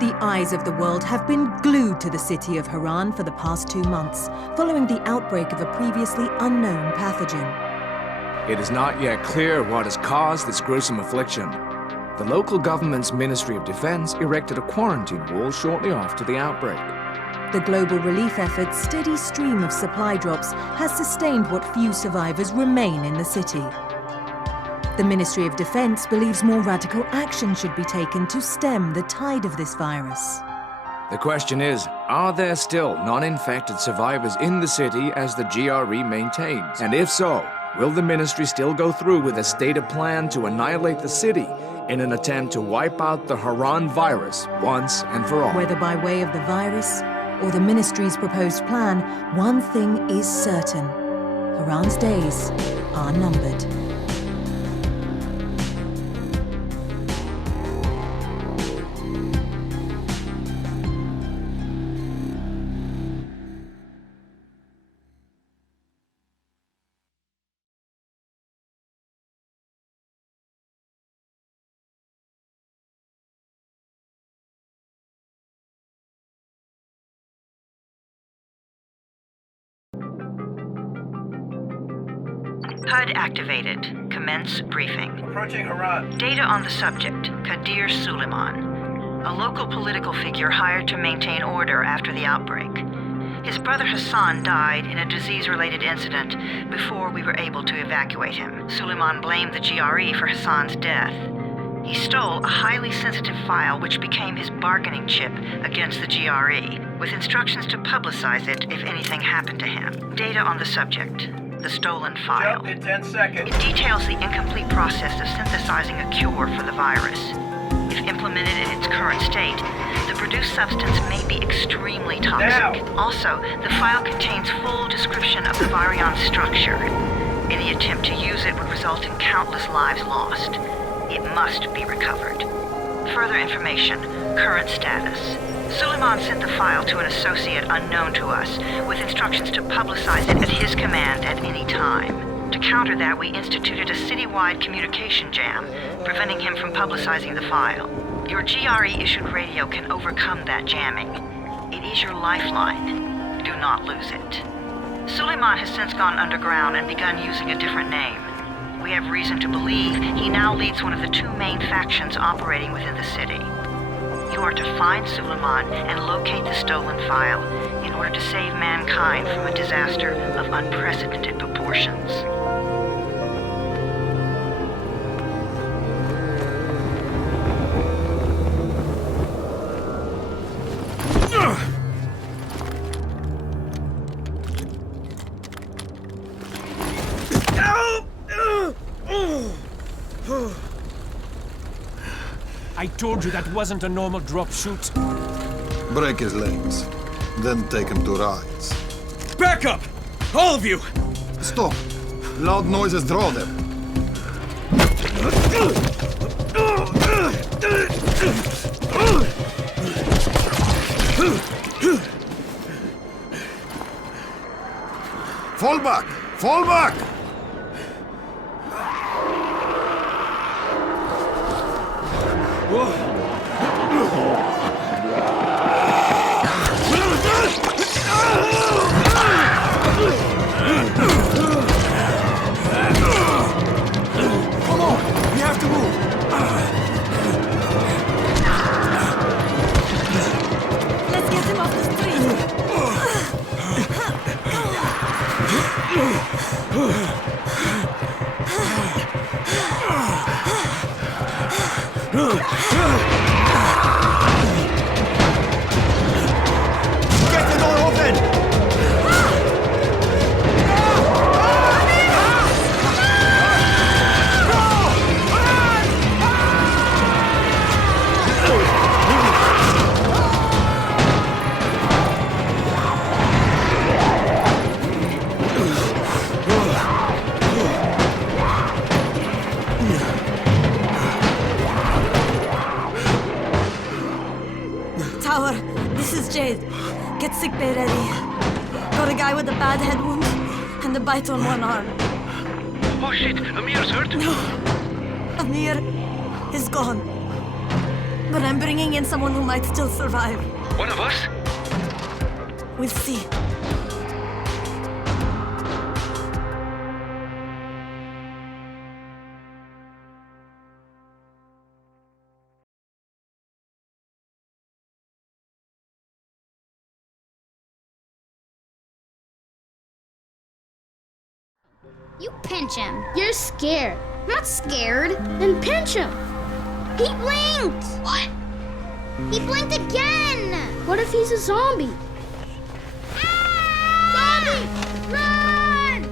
The eyes of the world have been glued to the city of Haran for the past 2 months, following the outbreak of a previously unknown pathogen. It is not yet clear what has caused this gruesome affliction. The local government's Ministry of Defense erected a quarantine wall shortly after the outbreak. The global relief effort's steady stream of supply drops has sustained what few survivors remain in the city. The Ministry of Defense believes more radical action should be taken to stem the tide of this virus. The question is, are there still non-infected survivors in the city as the GRE maintains? And if so, will the ministry still go through with a stated plan to annihilate the city in an attempt to wipe out the Haran virus once and for all? Whether by way of the virus or the ministry's proposed plan, one thing is certain: Haran's days are numbered. HUD activated. Commence briefing. Approaching Haran. Data on the subject, Kadir Suleiman, a local political figure hired to maintain order after the outbreak. His brother Hassan died in a disease-related incident before we were able to evacuate him. Suleiman blamed the GRE for Hassan's death. He stole a highly sensitive file which became his bargaining chip against the GRE, with instructions to publicize it if anything happened to him. Data on the subject, the stolen file. Jump in 10 seconds. It details the incomplete process of synthesizing a cure for the virus. If implemented in its current state, the produced substance may be extremely toxic. Now. Also, the file contains full description of the virion's structure. Any attempt to use it would result in countless lives lost. It must be recovered. Further information, current status. Suleiman sent the file to an associate unknown to us, with instructions to publicize it at his command at any time. To counter that, we instituted a citywide communication jam, preventing him from publicizing the file. Your GRE-issued radio can overcome that jamming. It is your lifeline. Do not lose it. Suleiman has since gone underground and begun using a different name. We have reason to believe he now leads one of the 2 main factions operating within the city. You are to find Suleiman and locate the stolen file in order to save mankind from a disaster of unprecedented proportions. I told you that wasn't a normal drop shoot. Break his legs, then take him to rides. Back up! All of you! Stop! Loud noises draw them. Fall back! Fall back! Come on! We have to move! Let's get him off the street! Get the door open! Tower, this is Jade. Get sickbay ready. Got a guy with a bad head wound and a bite on one arm. Oh shit, Amir's hurt. No, Amir is gone. But I'm bringing in someone who might still survive. One of us? We'll see. You pinch him. You're scared. I'm not scared. Then pinch him. He blinked! What? He blinked again! What if he's a zombie? Ah! Zombie! Run!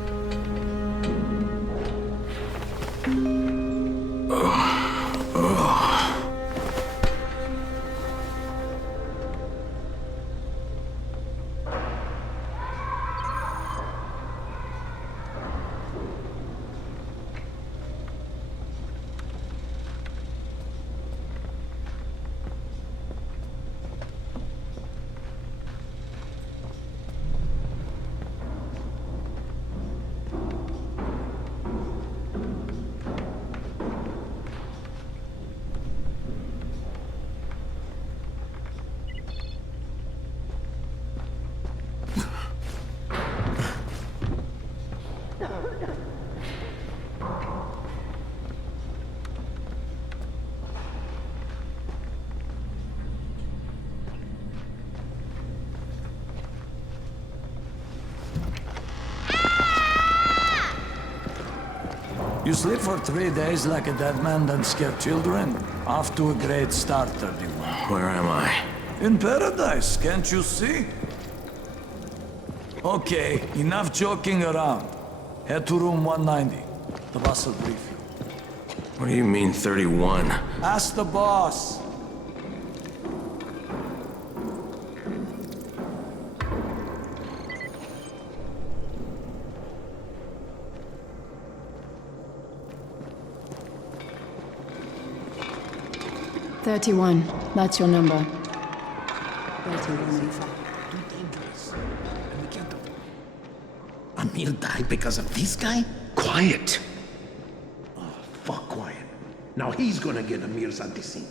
You sleep for 3 days like a dead man, then scare children? Off to a great start, 31. Where am I? In paradise, can't you see? Okay, enough joking around. Head to room 190. The boss will brief you. What do you mean, 31? Ask the boss. "31. That's your number." Amir died because of this guy? Quiet. Oh, fuck quiet. Now he's gonna get Amir's at the scene.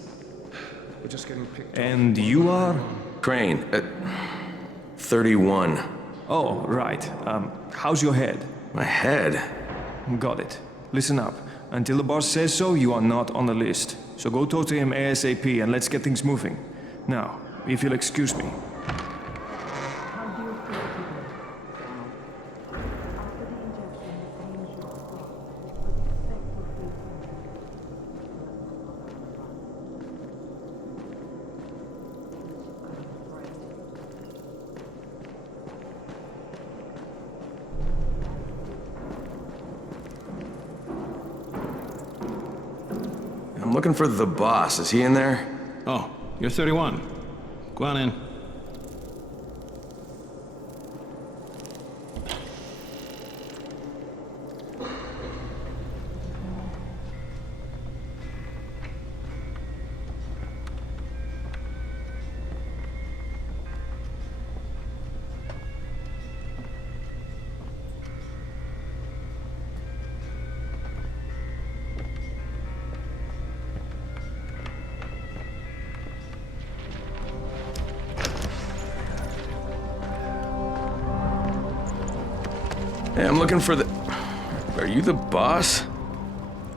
We're just getting picked And you are? Crane, 31. Oh, right. How's your head? My head? Got it. Listen up. Until the boss says so, you are not on the list. So go talk to him ASAP and let's get things moving. Now, if you'll excuse me. I'm looking for the boss. Is he in there? Oh, you're 31. Go on in. Hey, I'm looking for the... Are you the boss?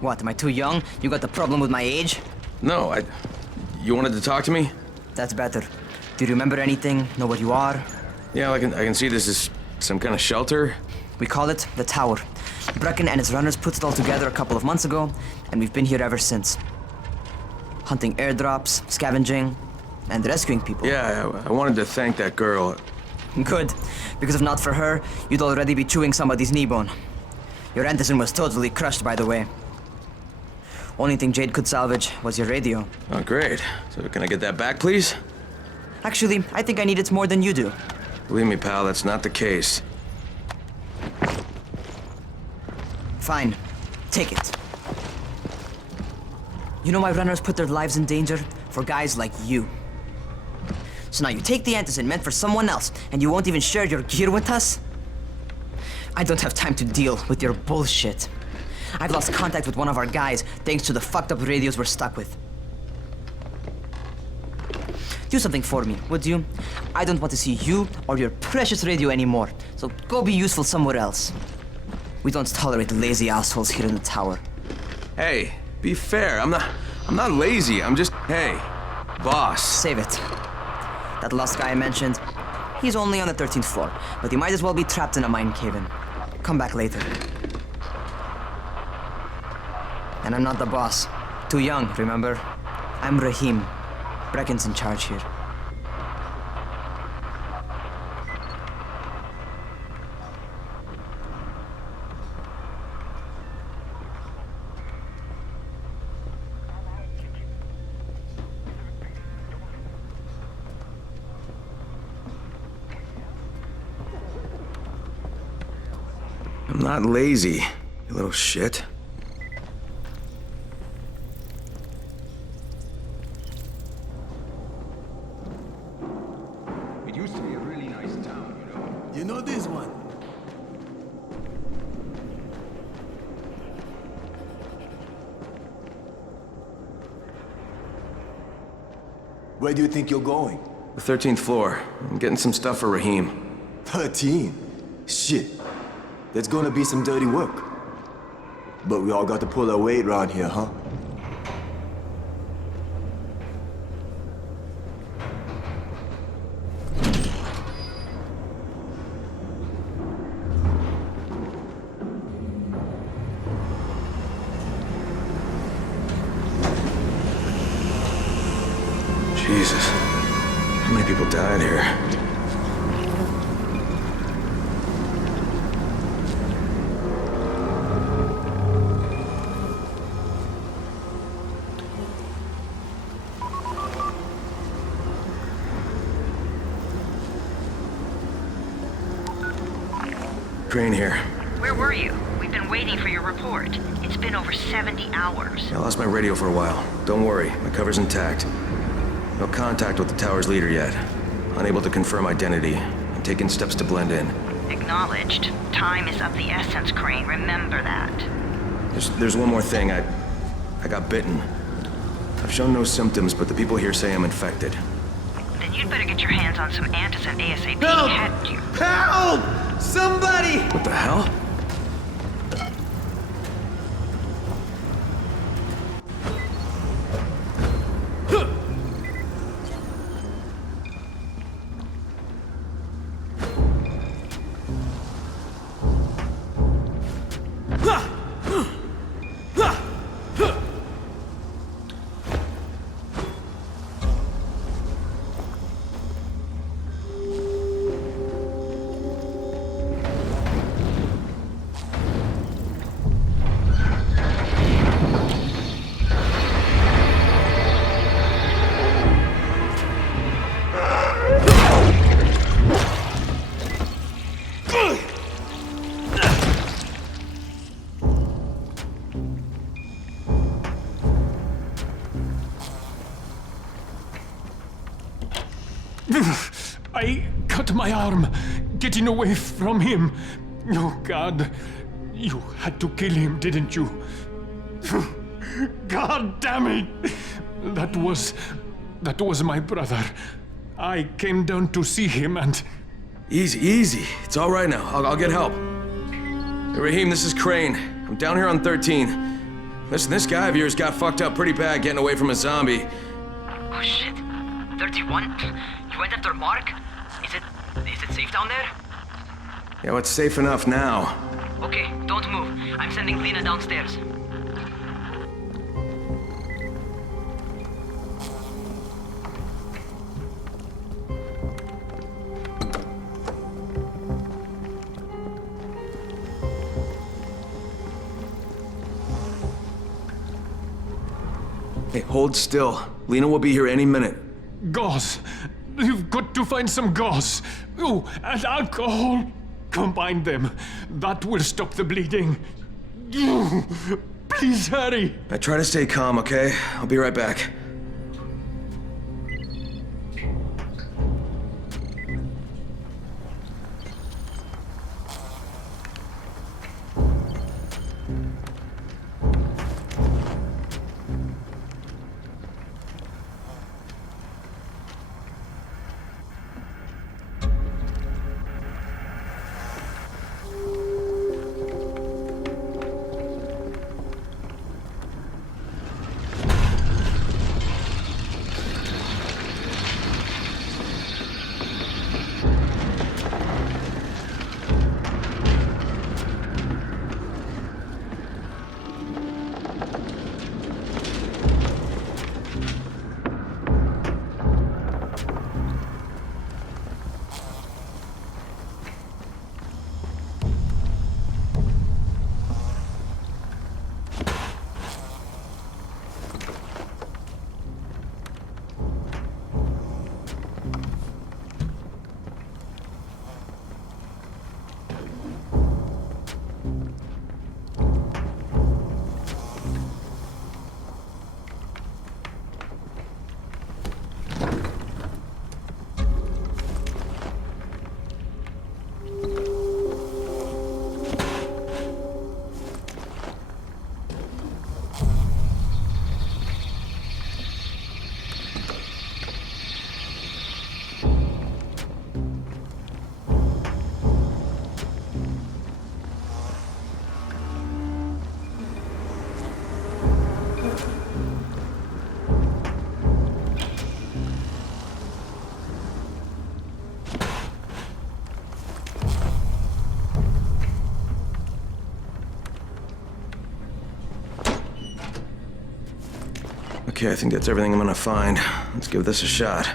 What, am I too young? You got the problem with my age? No, You wanted to talk to me? That's better. Do you remember anything? Know what you are? Yeah, I can see this is some kind of shelter. We call it the Tower. Brecken and his runners put it all together a couple of months ago, and we've been here ever since. Hunting airdrops, scavenging, and rescuing people. Yeah, I wanted to thank that girl. Good, because if not for her, you'd already be chewing somebody's knee bone. Your Anderson was totally crushed, by the way. Only thing Jade could salvage was your radio. Oh, great. So can I get that back, please? Actually, I think I need it more than you do. Believe me, pal, that's not the case. Fine. Take it. You know why runners put their lives in danger? For guys like you. So now you take the Anderson meant for someone else, and you won't even share your gear with us? I don't have time to deal with your bullshit. I've lost contact with one of our guys thanks to the fucked up radios we're stuck with. Do something for me, would you? I don't want to see you or your precious radio anymore, so go be useful somewhere else. We don't tolerate lazy assholes here in the tower. Hey, be fair. I'm not lazy. I'm just, hey, boss. Save it. That last guy I mentioned, he's only on the 13th floor, but he might as well be trapped in a mine cave-in. Come back later. And I'm not the boss. Too young, remember? I'm Rahim. Brecken's in charge here. I'm not lazy, you little shit. It used to be a really nice town, you know. You know this one? Where do you think you're going? The 13th floor. I'm getting some stuff for Rahim. 13? Shit. There's gonna be some dirty work. But we all got to pull our weight around here, huh? Jesus. How many people died here? Crane here. Where were you? We've been waiting for your report. It's been over 70 hours. I lost my radio for a while. Don't worry, my cover's intact. No contact with the tower's leader yet. Unable to confirm identity. I'm taking steps to blend in. Acknowledged. Time is of the essence, Crane. Remember that. There's one more thing. I got bitten. I've shown no symptoms, but the people here say I'm infected. Then you'd better get your hands on some antizin ASAP. Help! Hadn't you? Help! Somebody! What the hell? I cut my arm, getting away from him. Oh, God. You had to kill him, didn't you? God damn it! That was my brother. I came down to see him and... Easy. It's all right now. I'll get help. Hey, Rahim, this is Crane. I'm down here on 13. Listen, this guy of yours got fucked up pretty bad getting away from a zombie. Oh, shit. 31? You went after Mark? Is it safe down there? Yeah, well, it's safe enough now. Okay, don't move. I'm sending Lena downstairs. Hey, hold still. Lena will be here any minute. Gauze. You've got to find some gauze. Oh, and alcohol. Combine them. That will stop the bleeding. Please hurry. I try to stay calm, okay? I'll be right back. Okay, I think that's everything I'm gonna find. Let's give this a shot.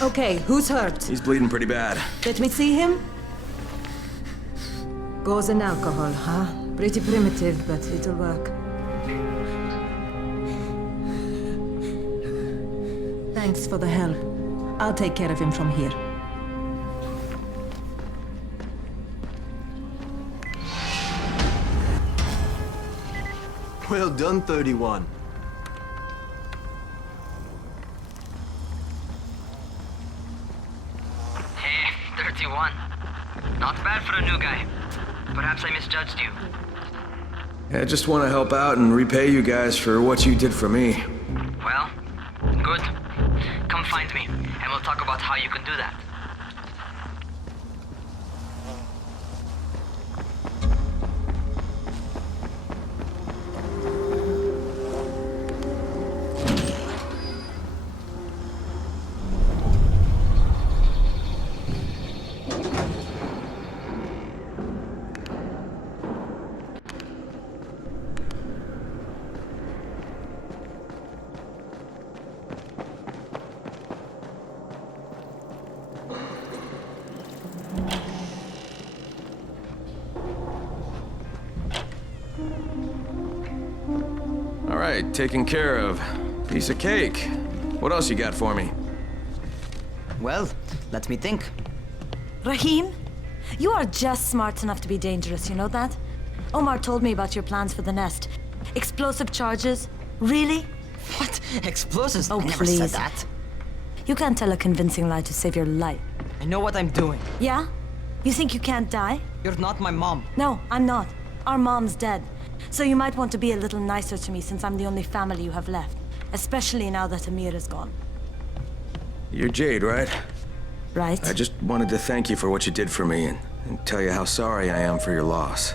Okay, who's hurt? He's bleeding pretty bad. Let me see him. Gauze and alcohol, huh? Pretty primitive, but it'll work. Thanks for the help. I'll take care of him from here. Well done, 31. Hey, 31. Not bad for a new guy. Perhaps I misjudged you. I just want to help out and repay you guys for what you did for me. Well, good. Come find me, and we'll talk about how you can do that. All right, taken care of. Piece of cake. What else you got for me? Well, let me think. Rahim, you are just smart enough to be dangerous, you know that? Omar told me about your plans for the nest. Explosive charges? Really? What? Explosives? Oh, I never please. said that. You can't tell a convincing lie to save your life. I know what I'm doing. Yeah? You think you can't die? You're not my mom. No, I'm not. Our mom's dead. So you might want to be a little nicer to me since I'm the only family you have left. Especially now that Amir is gone. You're Jade, right? Right. I just wanted to thank you for what you did for me and tell you how sorry I am for your loss.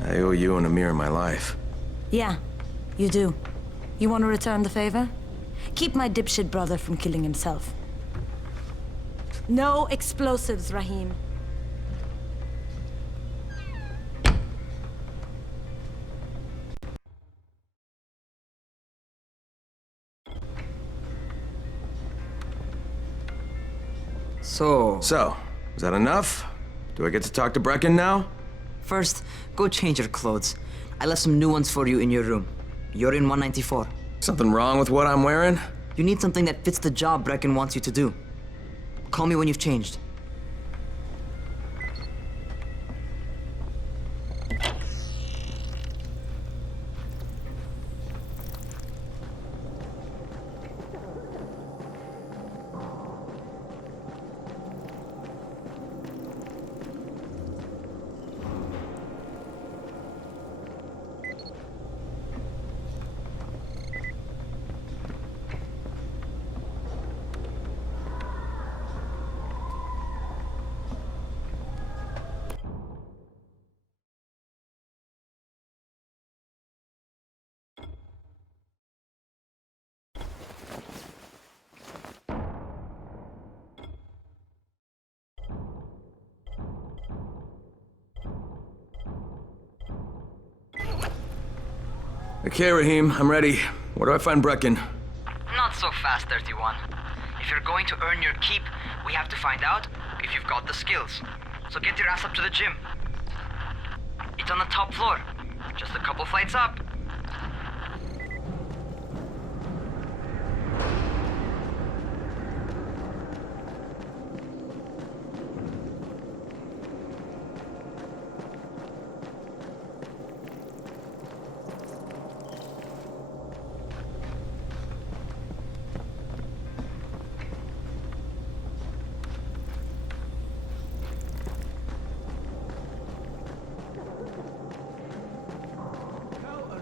I owe you and Amir my life. Yeah, you do. You want to return the favor? Keep my dipshit brother from killing himself. No explosives, Rahim. So, is that enough? Do I get to talk to Brecken now? first, go change your clothes. I left some new ones for you in your room. You're in 194. Something wrong with what I'm wearing? You need something that fits the job Brecken wants you to do. Call me when you've changed. Okay, Rahim, I'm ready. Where do I find Brecken? Not so fast, 31. If you're going to earn your keep, we have to find out if you've got the skills. so get your ass up to the gym. It's on the top floor. Just a couple flights up.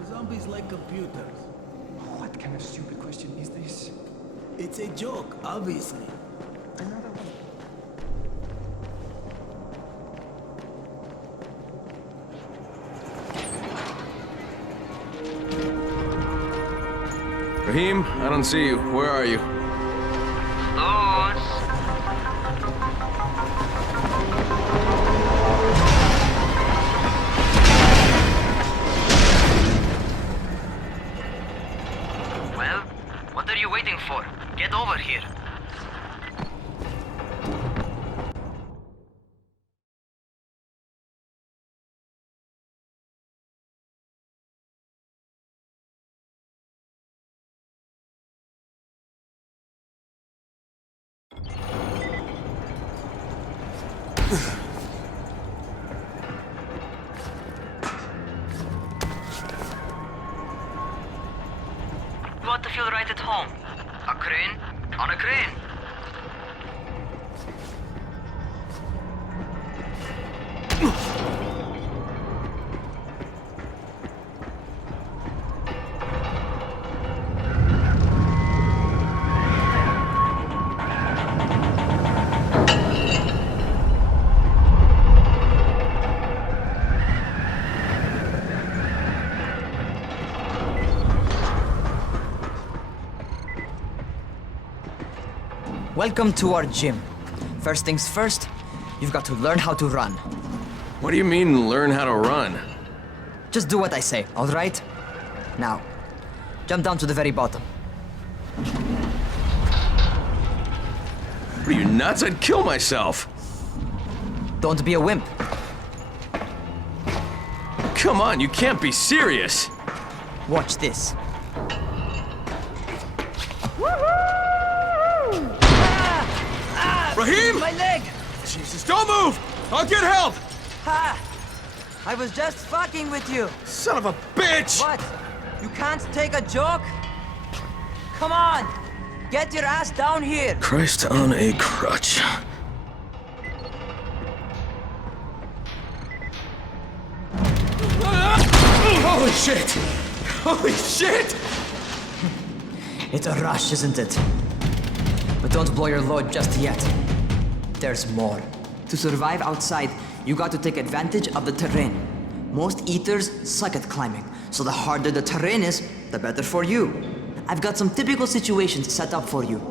Zombies like computers. What kind of stupid question is this? It's a joke, obviously. Another one. Raheem, I don't see you. Where are you? Well, what are you waiting for? Get over here. You ought to feel right at home. A crane on a crane. Welcome to our gym. First things first, you've got to learn how to run. What do you mean, learn how to run? Just do what I say, all right? Now, jump down to the very bottom. What are you, nuts? I'd kill myself. Don't be a wimp. Come on, you can't be serious. Watch this. Raheem! My leg! Jesus, don't move! I'll get help! Ha! I was just fucking with you. Son of a bitch! What? You can't take a joke? Come on! Get your ass down here! Christ on a crutch. Holy shit! Holy shit! It's a rush, isn't it? But don't blow your load just yet. There's more. To survive outside, you got to take advantage of the terrain. Most eaters suck at climbing, so the harder the terrain is, the better for you. I've got some typical situations set up for you.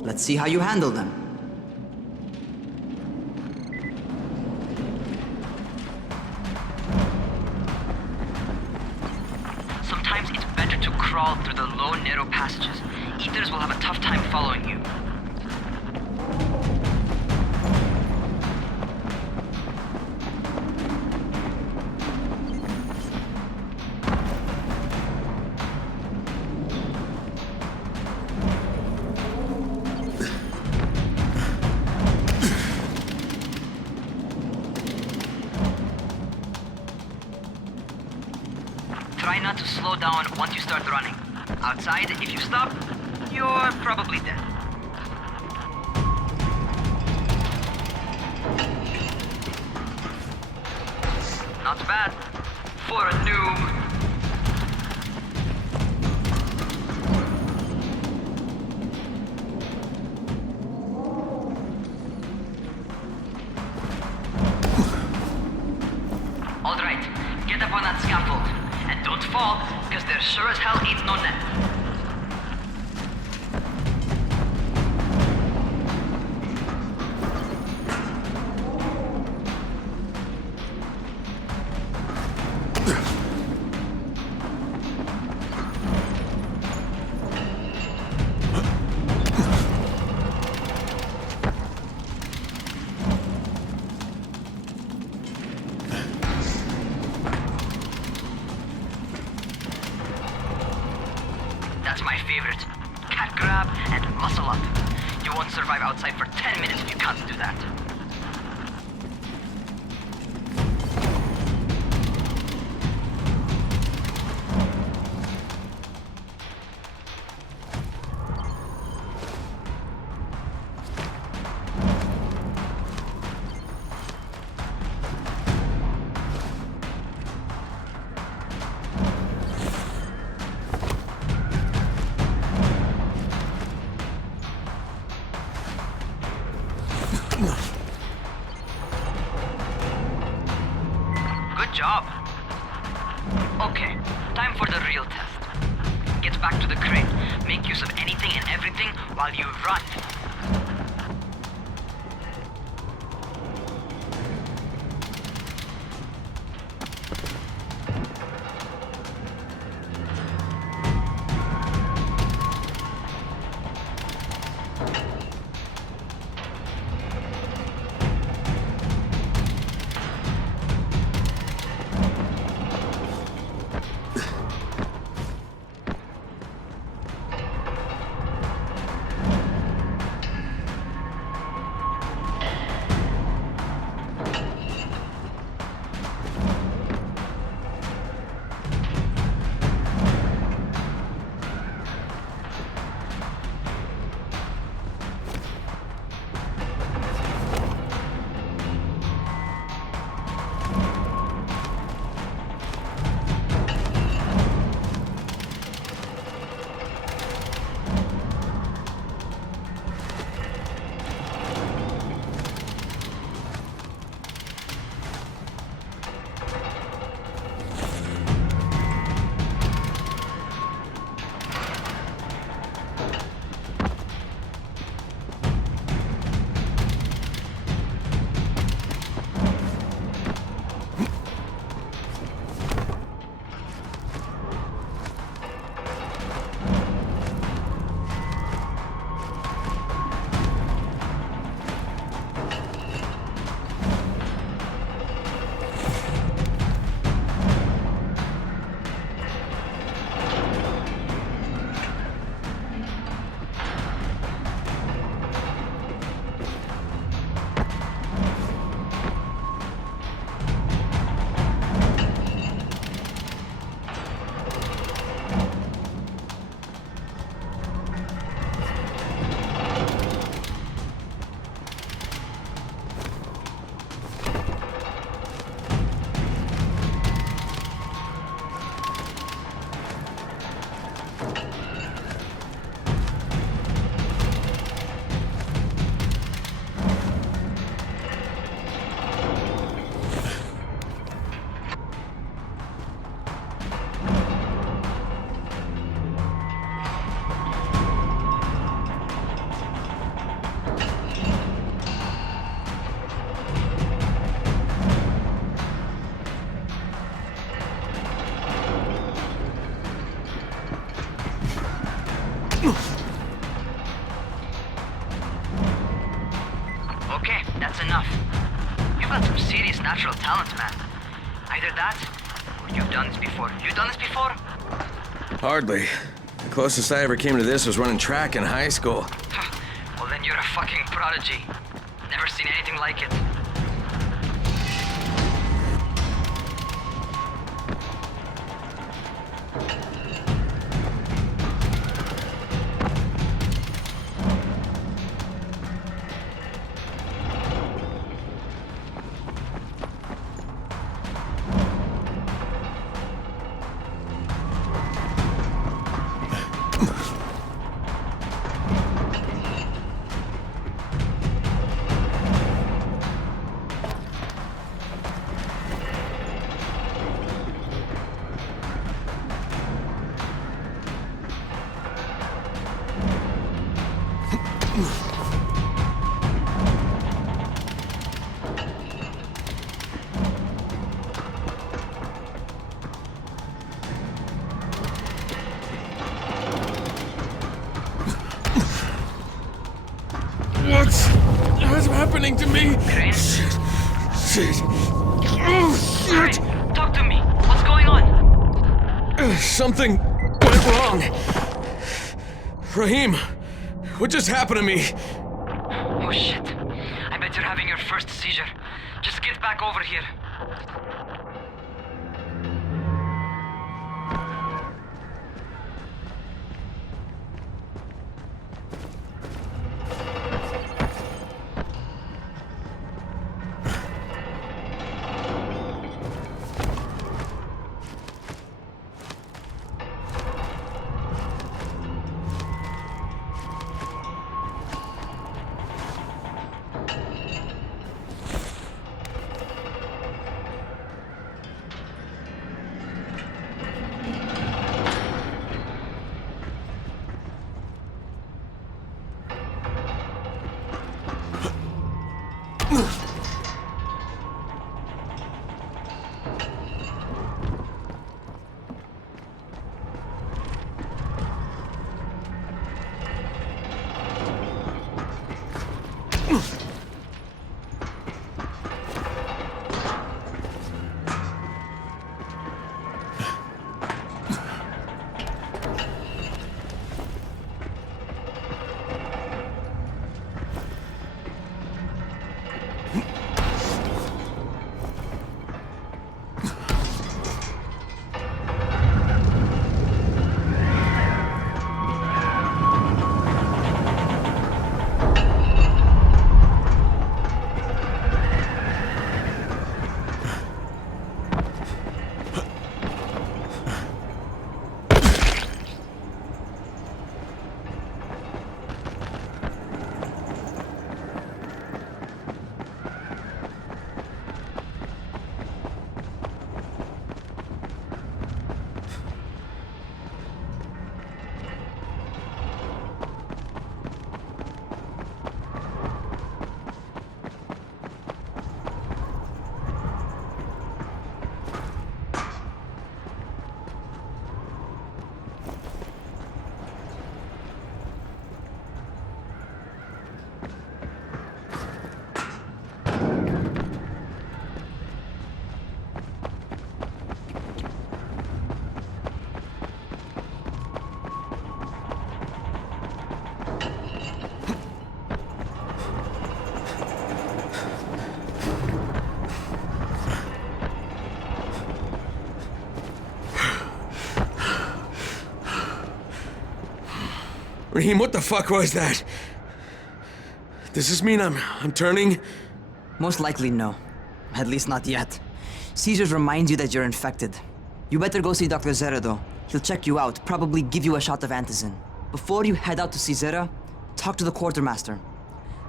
Let's see how you handle them. Sometimes it's better to crawl through the low, narrow passages. Eaters will have a tough time following you. Try not to slow down once you start running. Outside, if you stop, you're probably dead. Not bad for a noob. All right, get up on that scaffold. And don't fall, because there sure as hell ain't no net. survive outside for 10 minutes if you can't do that. Good job. Okay, time for the real test. Get back to the crate. Make use of anything and everything while you run. Okay, that's enough. You've got some serious natural talent, man. Either that, or you've done this before. You done this before? Hardly. The closest I ever came to this was running track in high school. Well, then you're a fucking prodigy. Never seen anything like it. What's happening to me? Crane? Shit. Oh, shit. Crane, talk to me. What's going on? Something went wrong. Rahim, what just happened to me? Oh shit. I bet you're having your first seizure. Just get back over here. Raheem, what the fuck was that? Does this mean I'm turning? Most likely no. At least not yet. Seizures remind you that you're infected. You better go see Dr. Zera though. He'll check you out, probably give you a shot of antizin. Before you head out to see Zera, talk to the quartermaster.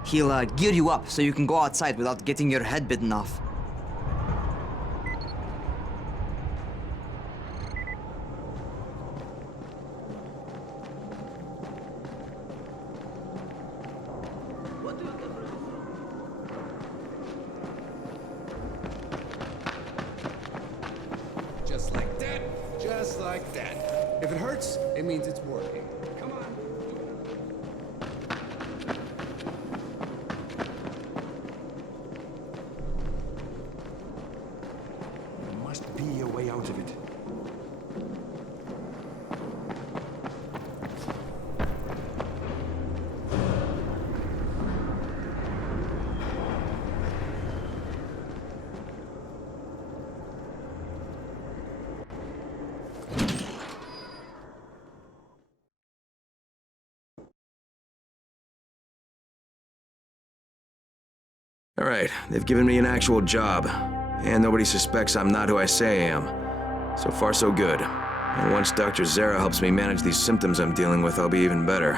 He'll gear you up so you can go outside without getting your head bitten off. Just like that, just like that. If it hurts, it means it's working. Come on. There must be a way out of it. All right, they've given me an actual job. And nobody suspects I'm not who I say I am. So far, so good. And once Dr. Zera helps me manage these symptoms I'm dealing with, I'll be even better.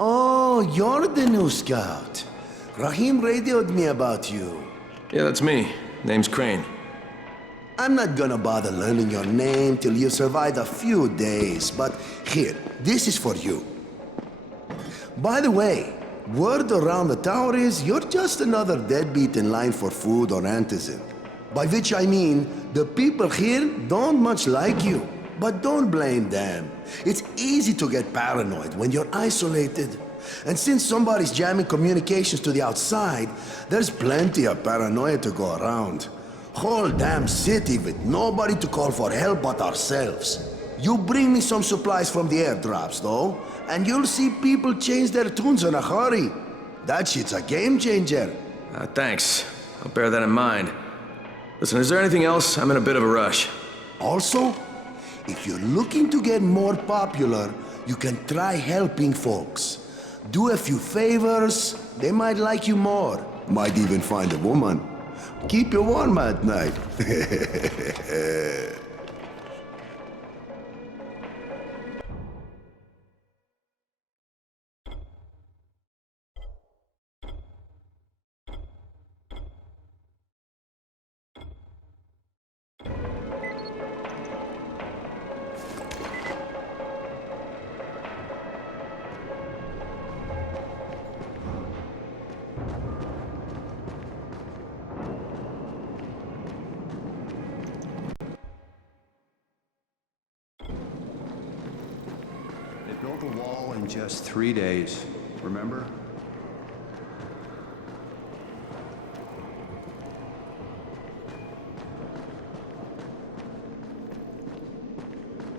Oh, you're the new scout. Rahim radioed me about you. Yeah, that's me. Name's Crane. I'm not gonna bother learning your name till you survived a few days, but here, this is for you. By the way, word around the tower is you're just another deadbeat in line for food or antizin. By which I mean, the people here don't much like you. But don't blame them. It's easy to get paranoid when you're isolated. And since somebody's jamming communications to the outside, there's plenty of paranoia to go around. Whole damn city with nobody to call for help but ourselves. You bring me some supplies from the airdrops, though, and you'll see people change their tunes in a hurry. That shit's a game changer. Thanks. I'll bear that in mind. Listen, is there anything else? I'm in a bit of a rush. Also, if you're looking to get more popular, you can try helping folks. Do a few favors, they might like you more. Might even find a woman. Keep you warm at night. Built a wall in just 3 days, remember?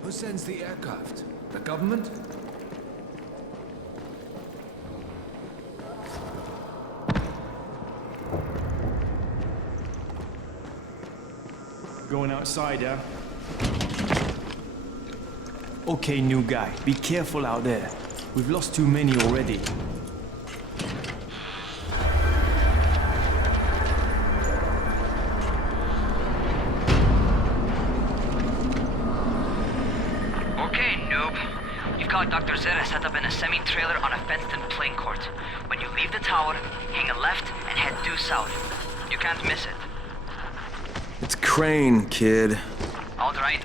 Who sends the aircraft? The government? Going outside, yeah? Okay, new guy, be careful out there. We've lost too many already. Okay, noob. You've got Dr. Zera set up in a semi-trailer on a fenced-in playing court. When you leave the tower, hang a left and head due south. You can't miss it. It's Crane, kid. All right,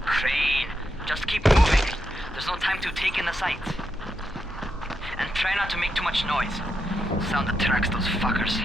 Crane. Just keep moving. There's no time to take in the sights. And try not to make too much noise. Sound attracts those fuckers.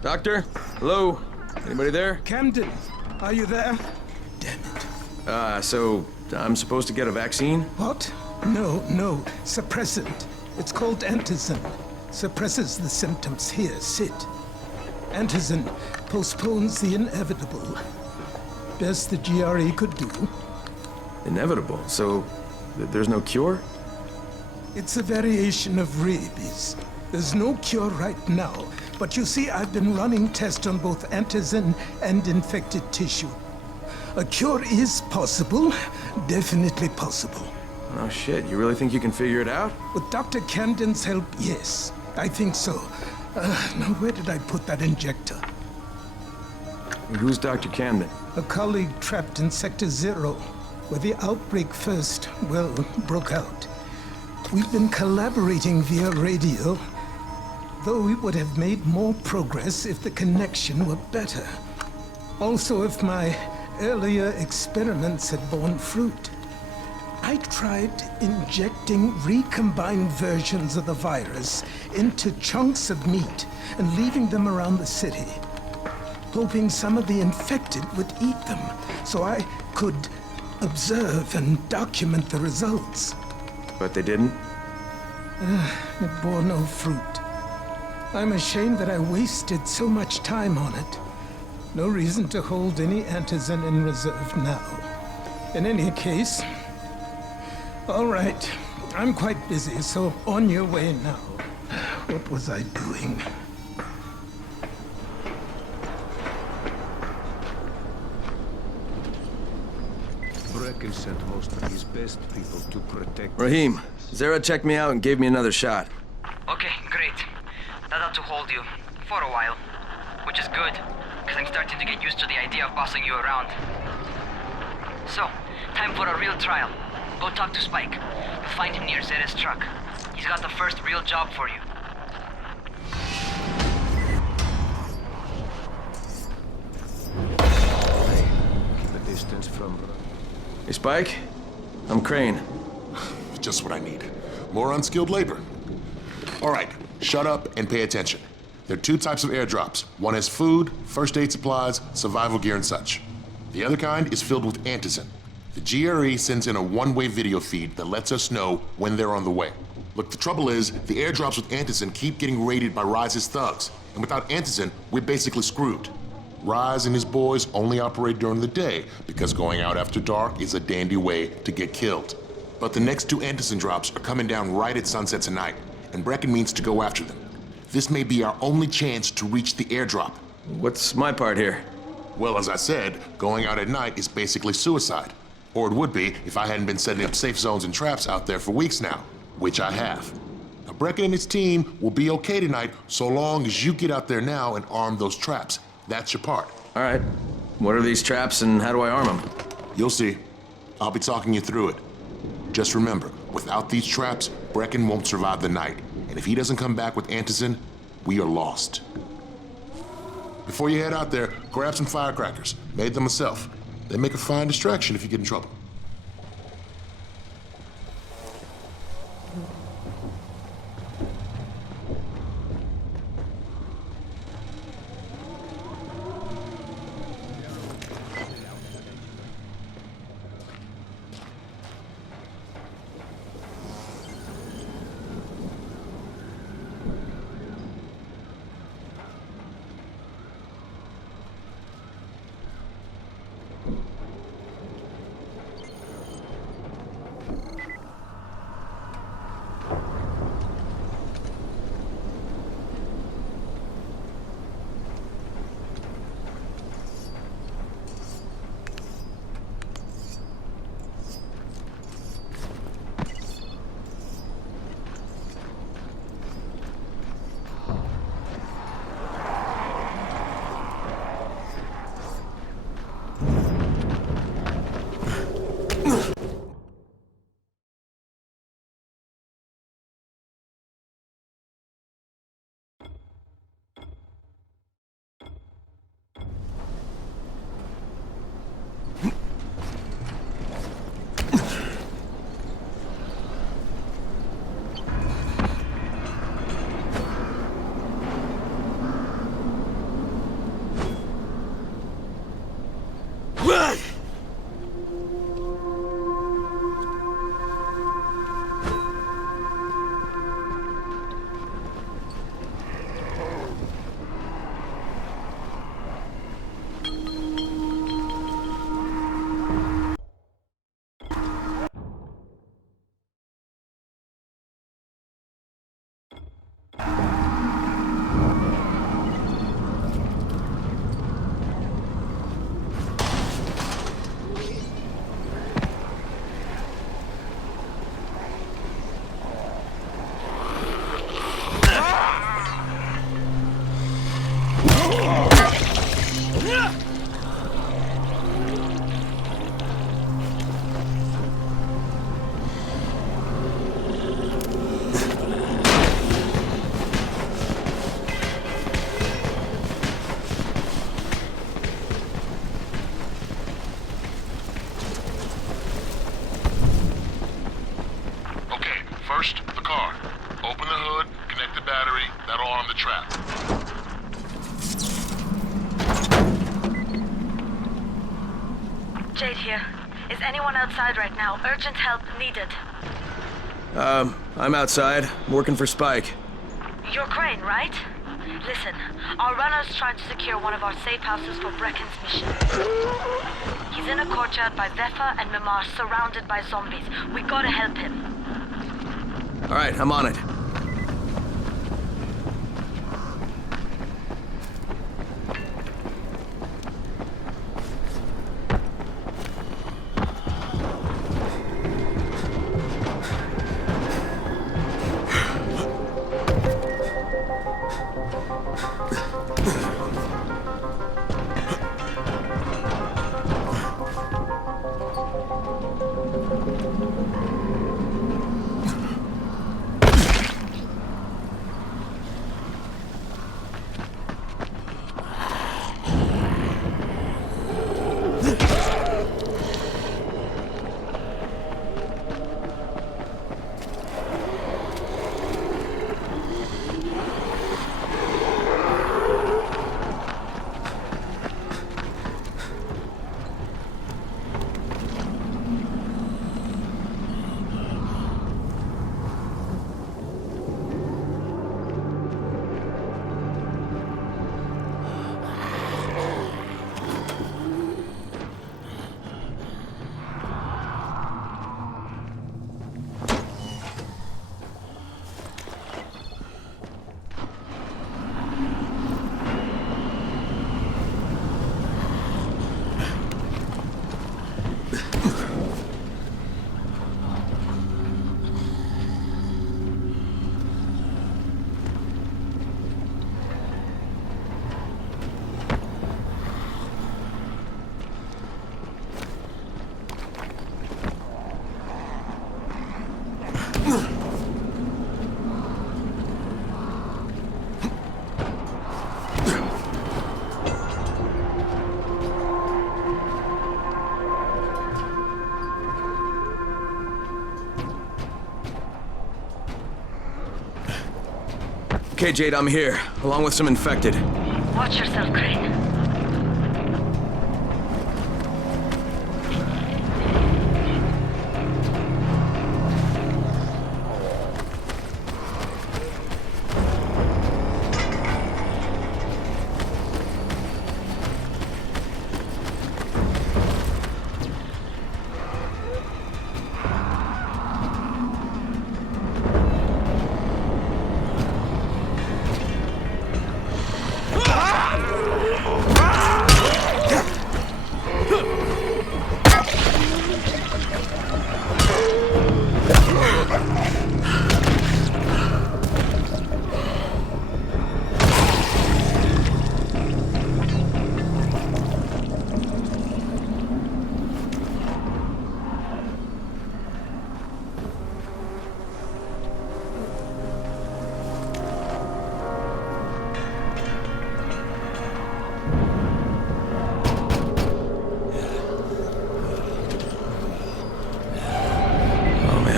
Doctor? Hello? Anybody there? Camden, are you there? So I'm supposed to get a vaccine? What? No. Suppressant. It's called antizin. Suppresses the symptoms. Here, sit. Antizin postpones the inevitable. Best the GRE could do. Inevitable? So there's no cure? It's a variation of rabies. There's no cure right now, but you see, I've been running tests on both antizin and infected tissue. A cure is possible, definitely possible. Oh shit, you really think you can figure it out? With Dr. Camden's help, yes, I think so. Now where did I put that injector? Who's Dr. Camden? A colleague trapped in Sector 0, where the outbreak first, broke out. We've been collaborating via radio, though we would have made more progress if the connection were better. Also, if my earlier experiments had borne fruit. I tried injecting recombined versions of the virus into chunks of meat and leaving them around the city, hoping some of the infected would eat them so I could observe and document the results. But they didn't? It bore no fruit. I'm ashamed that I wasted so much time on it. No reason to hold any antizin in reserve now. In any case, all right, I'm quite busy, so on your way now. What was I doing? Brecken sent most of his best people to protect... Rahim, Zara checked me out and gave me another shot. Okay, great. That ought to hold you. For a while. Which is good, because I'm starting to get used to the idea of bossing you around. So, time for a real trial. Go talk to Spike. You'll find him near Zera's truck. He's got the first real job for you. Keep a distance from... Hey, Spike? I'm Crane. Just what I need. More unskilled labor. All right, shut up and pay attention. There are two types of airdrops. One has food, first aid supplies, survival gear, and such. The other kind is filled with antizin. The GRE sends in a one-way video feed that lets us know when they're on the way. Look, the trouble is, the airdrops with antizin keep getting raided by Rise's thugs, and without antizin, we're basically screwed. Rise and his boys only operate during the day because going out after dark is a dandy way to get killed. But the next two antizin drops are coming down right at sunset tonight, and Brecken means to go after them. This may be our only chance to reach the airdrop. What's my part here? Well, as I said, going out at night is basically suicide. Or it would be if I hadn't been setting up safe zones and traps out there for weeks now, which I have. Now, Brecken and his team will be okay tonight so long as you get out there now and arm those traps. That's your part. All right. What are these traps and how do I arm them? You'll see. I'll be talking you through it. Just remember, without these traps, Brecken won't survive the night. And if he doesn't come back with antizin, we are lost. Before you head out there, grab some firecrackers. Made them myself. They make a fine distraction if you get in trouble. First, the car. Open the hood, connect the battery, that'll arm the trap. Jade here. Is anyone outside right now? Urgent help needed. I'm outside, working for Spike. You're Crane, right? Listen, our runner's trying to secure one of our safe houses for Brecken's mission. He's in a courtyard by Vefa and Mimar, surrounded by zombies. We gotta help him. Alright, I'm on it. Okay, Jade, I'm here, along with some infected. Watch yourself, Crane.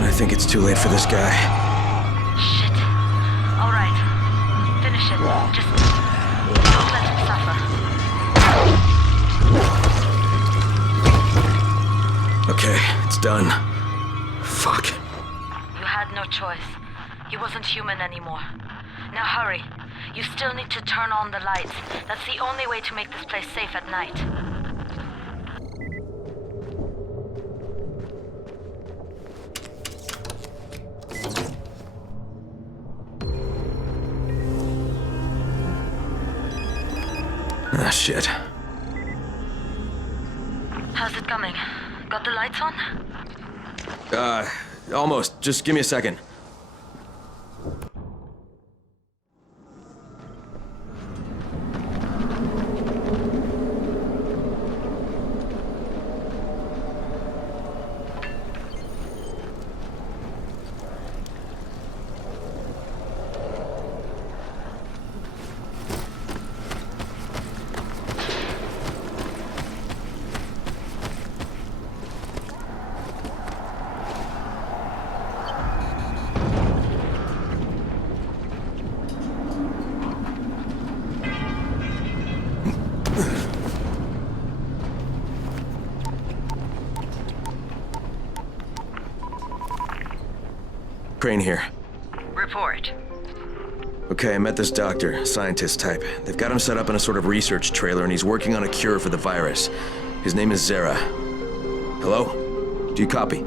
I think it's too late for this guy. Shit. All right. Finish it. Just don't let him suffer. Okay, it's done. Fuck. You had no choice. He wasn't human anymore. Now hurry. You still need to turn on the lights. That's the only way to make this place safe at night. Ah, shit. How's it coming? Got the lights on? Almost. Just give me a second. Crane here. Report. Okay, I met this doctor, scientist type. They've got him set up in a sort of research trailer, and he's working on a cure for the virus. His name is Zera. Hello? Do you copy?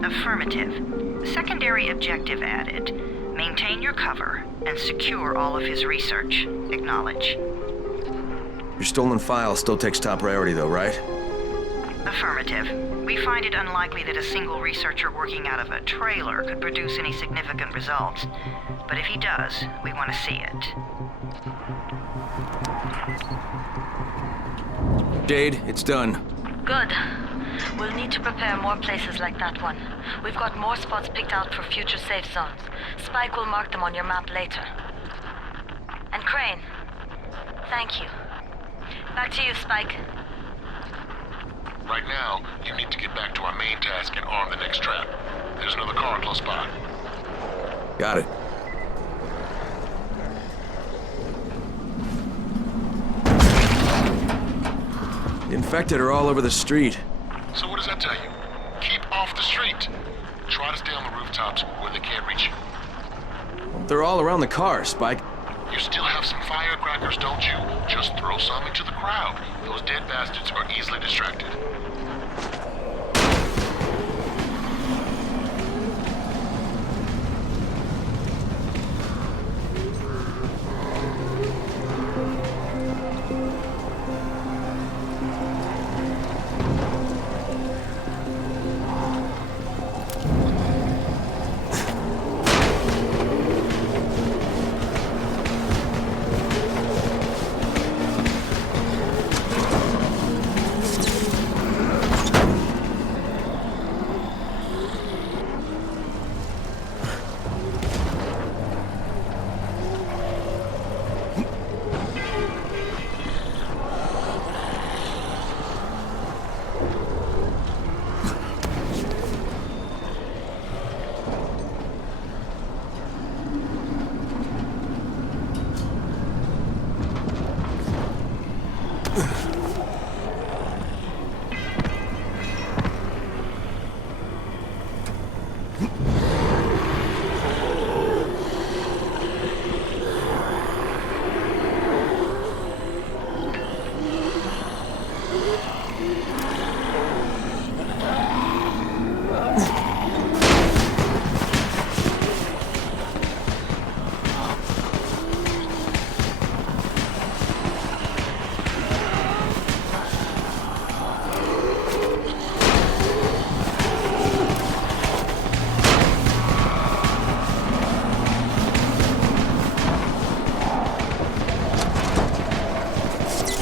Affirmative. Secondary objective added. Maintain your cover and secure all of his research. Acknowledge. Your stolen file still takes top priority though, right? Affirmative. We find it unlikely that a single researcher working out of a trailer could produce any significant results. But if he does, we want to see it. Jade, it's done. Good. We'll need to prepare more places like that one. We've got more spots picked out for future safe zones. Spike will mark them on your map later. And Crane, thank you. Back to you, Spike. Right now, you need to get back to our main task and arm the next trap. There's another car close by. Got it. The infected are all over the street. So what does that tell you? Keep off the street. Try to stay on the rooftops where they can't reach you. They're all around the car, Spike. You still have some firecrackers, don't you? Just throw some into the crowd. Those dead bastards are easily distracted.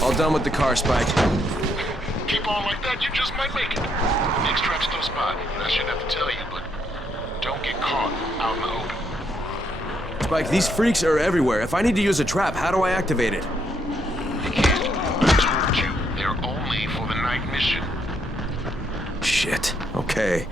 All done with the car, Spike. Keep on like that, you just might make it. The next trap's close by, and I shouldn't have to tell you, but don't get caught out in the open. Spike, these freaks are everywhere. If I need to use a trap, how do I activate it? You can't. I told you, they're only for the night mission. Shit. Okay.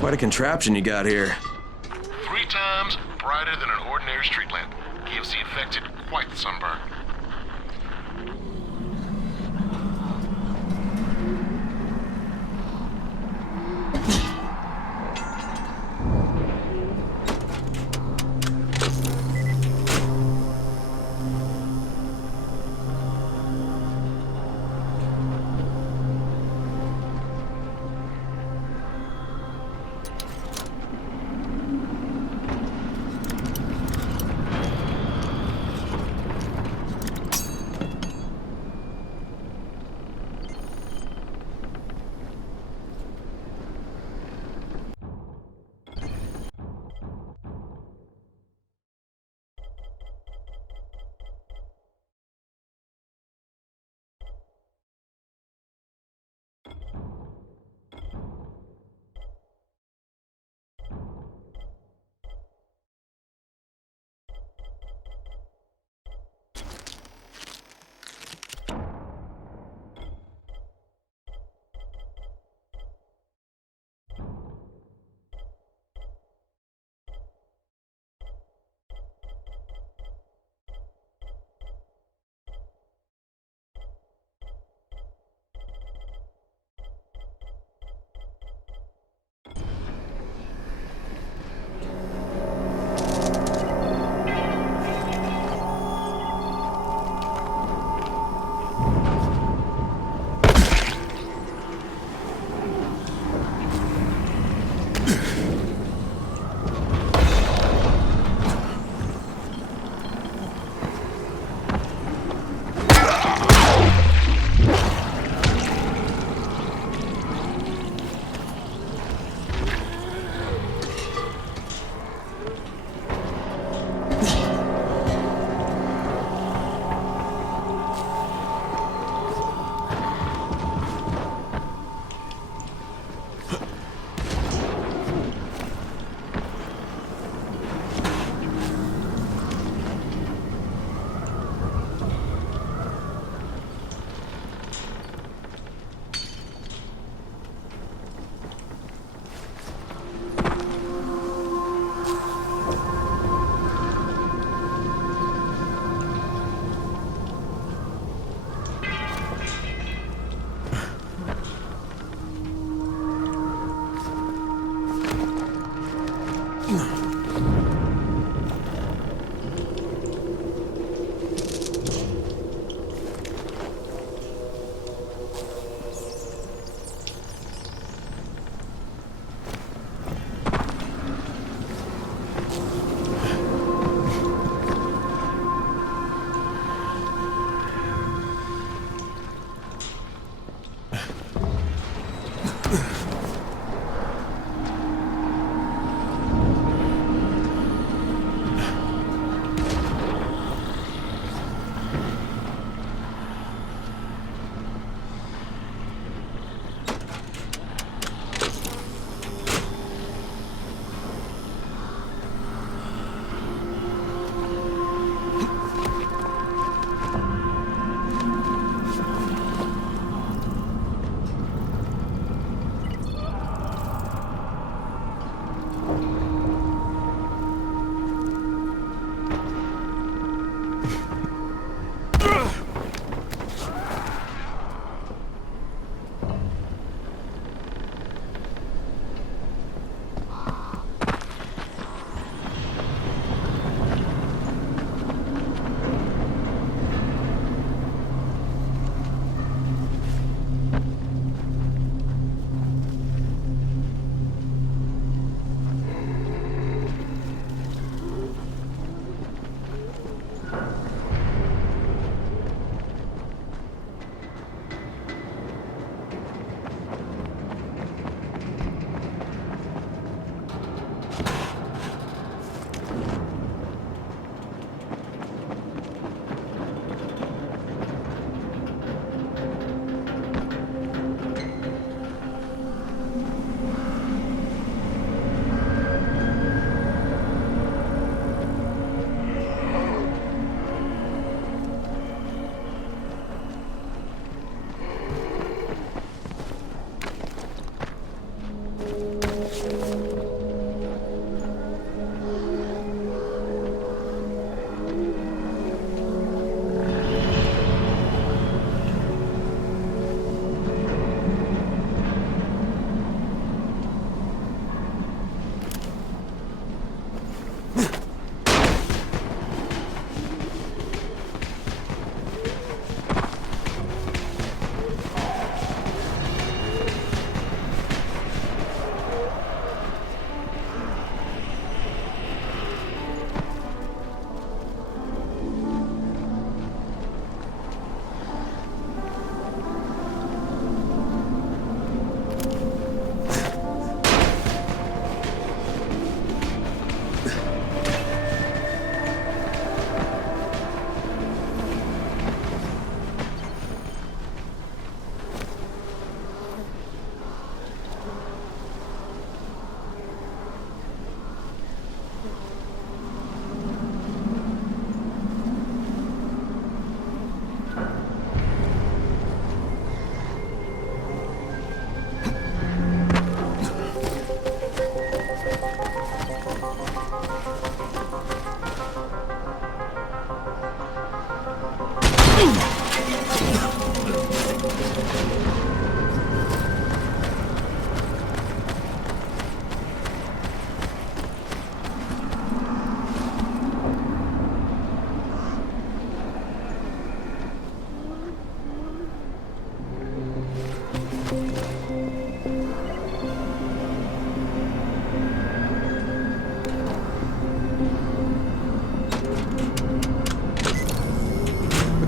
Quite a contraption you got here. 3 times brighter than an ordinary street lamp. Gives the affected quite the sunburn.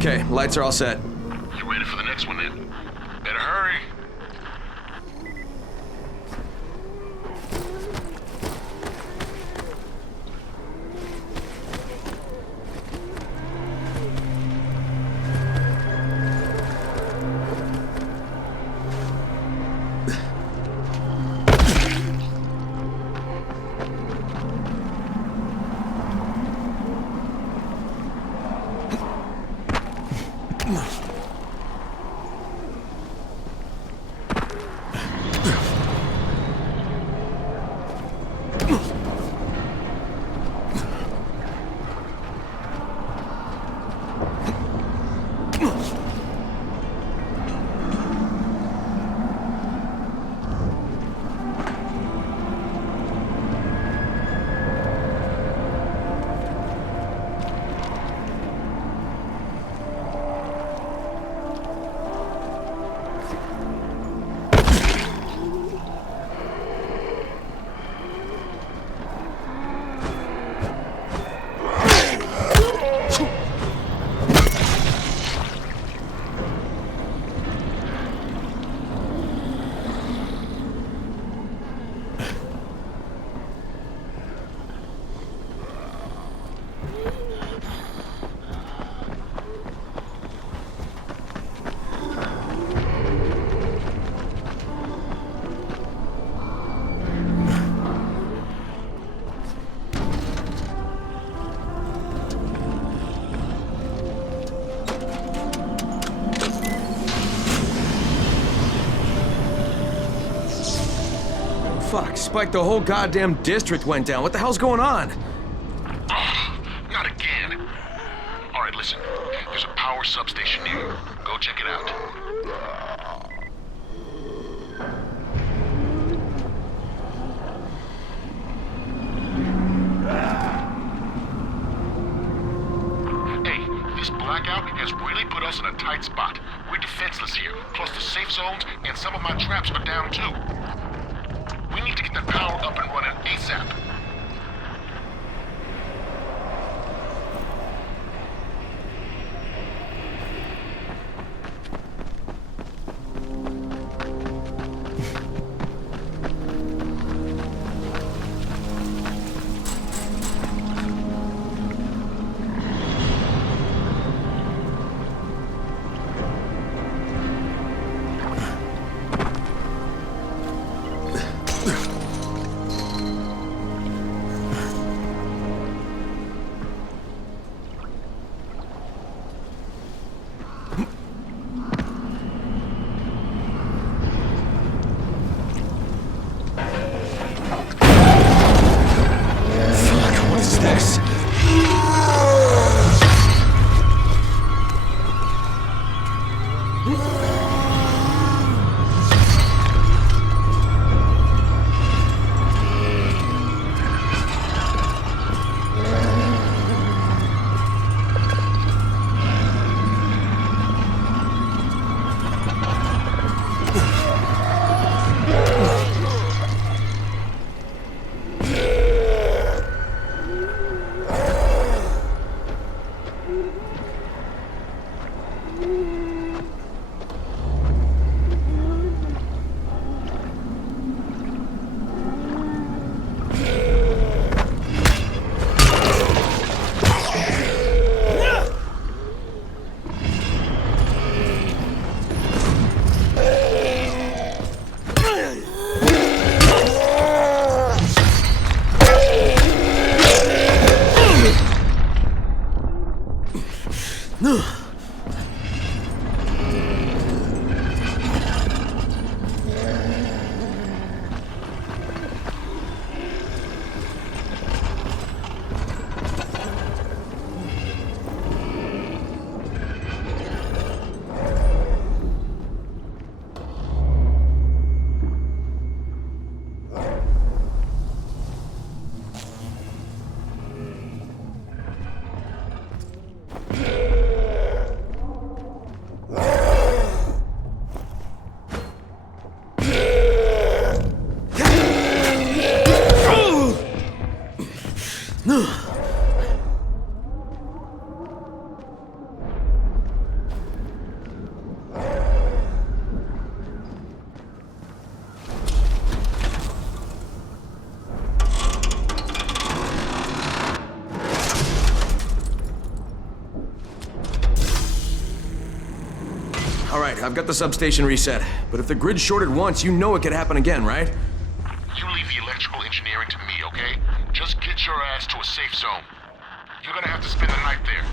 Okay, lights are all set. You ready for the next one then? Better hurry. Fuck, Spike, the whole goddamn district went down. What the hell's going on? Not again. All right, listen. There's a power substation near you. Go check it out. Hey, this blackout has really put us in a tight spot. We're defenseless here. Plus the safe zones and some of my traps are down too. We need to get that power up and running ASAP. Alright, I've got the substation reset. But if the grid shorted once, you know it could happen again, right? You leave the electrical engineering to me, okay? Just get your ass to a safe zone. You're gonna have to spend the night there.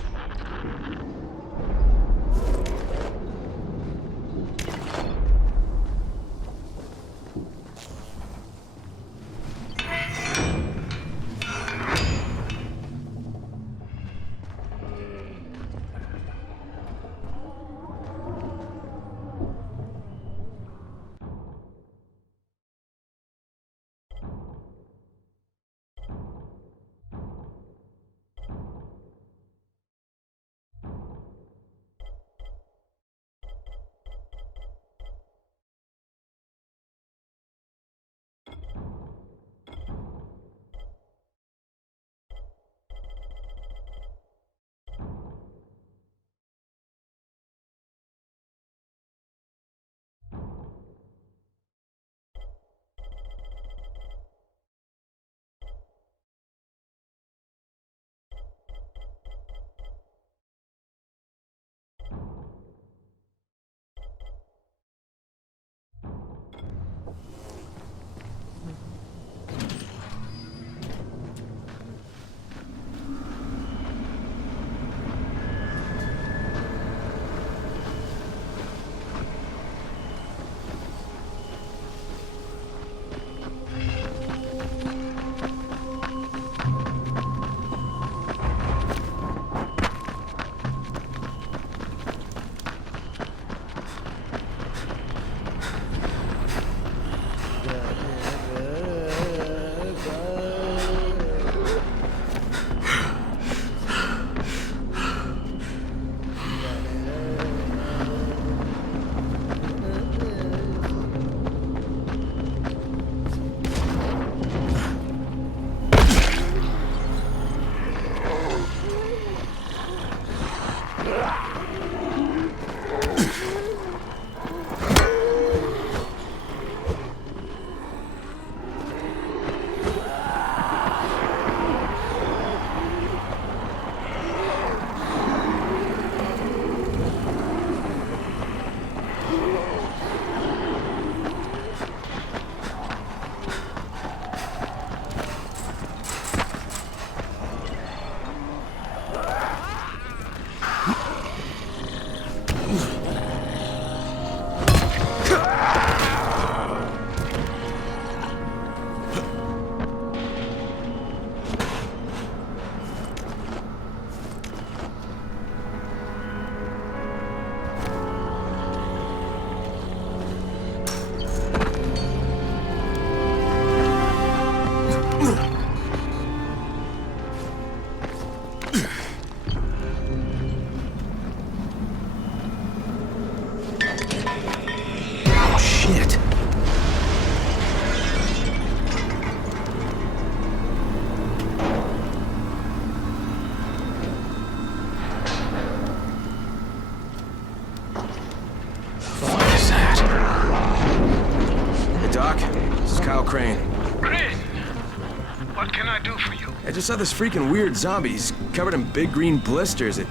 I just saw this freaking weird zombie. He's covered in big green blisters. It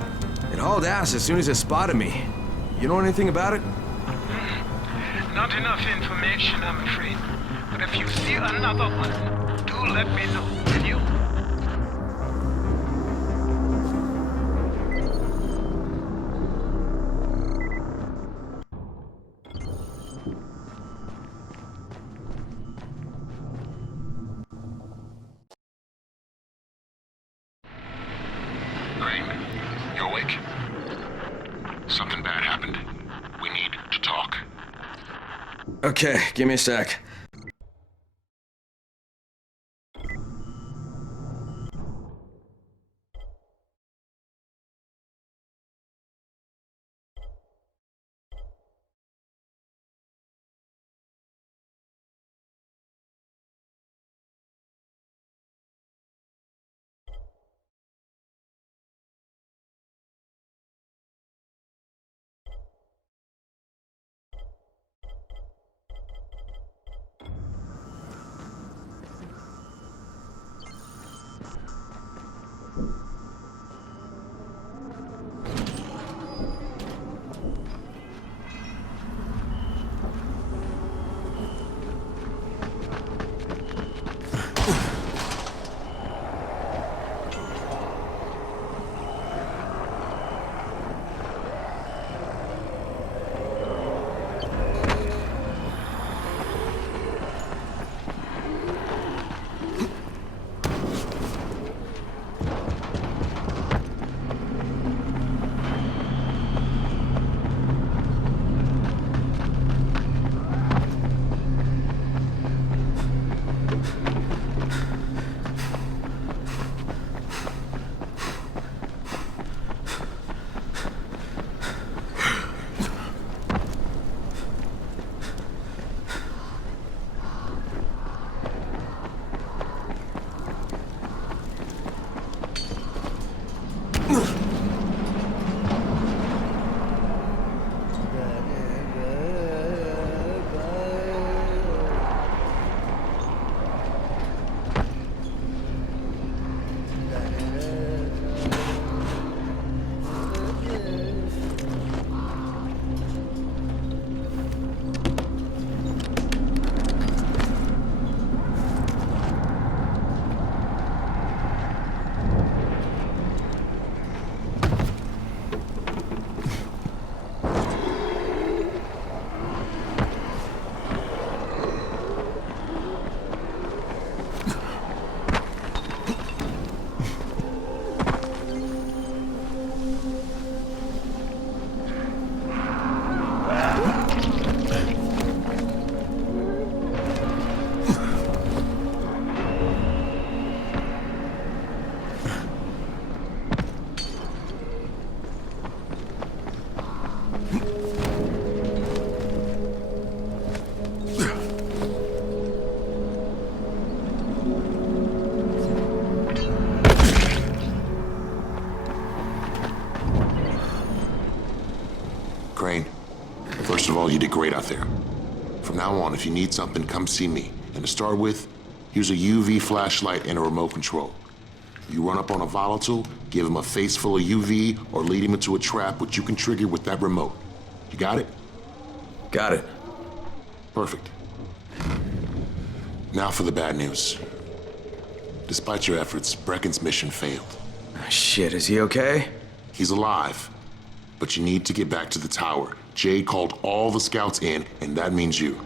hauled ass as soon as it spotted me. You know anything about it? Not enough information, I'm afraid. But if you see another one, do let me know, will you? You awake? Something bad happened. We need to talk. Okay, give me a sec. you did great out there. From now on, if you need something, come see me. And to start with, use a UV flashlight and a remote control. You run up on a volatile, give him a face full of UV, or lead him into a trap which you can trigger with that remote. You got it? Got it. Perfect. Now for the bad news. Despite your efforts, Brecken's mission failed. Shit, is he okay? He's alive. But you need to get back to the tower. Jade called all the scouts in, and that means you.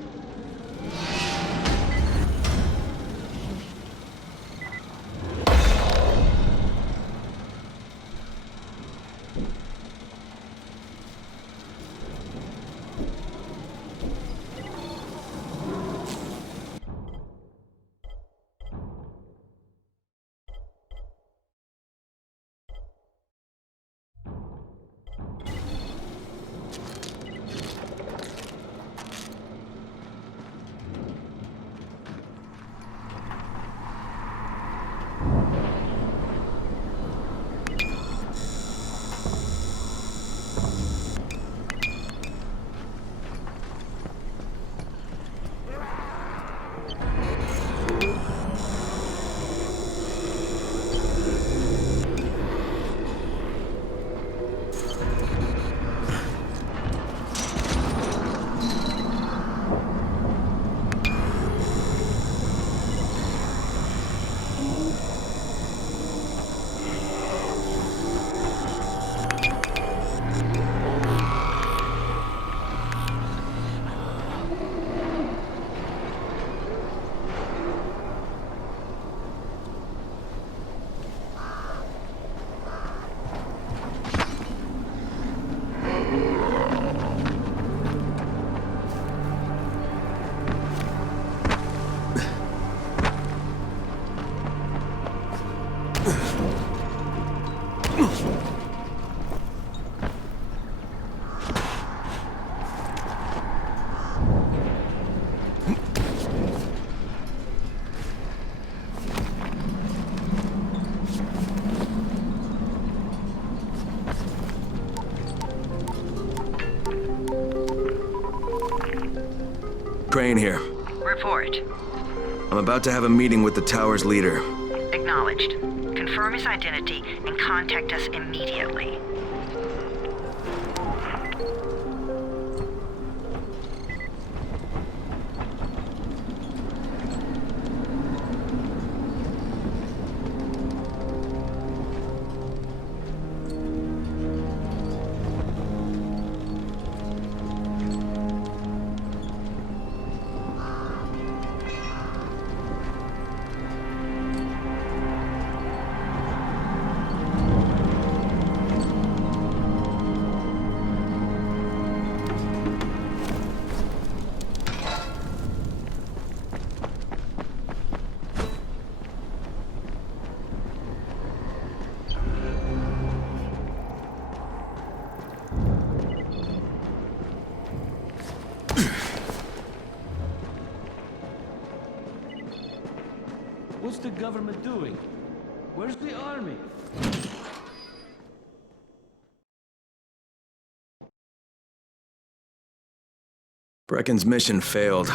Crane here. Report. I'm about to have a meeting with the tower's leader. Acknowledged. Confirm his identity and contact us immediately. What's the government doing? Where's the army? Brecken's mission failed.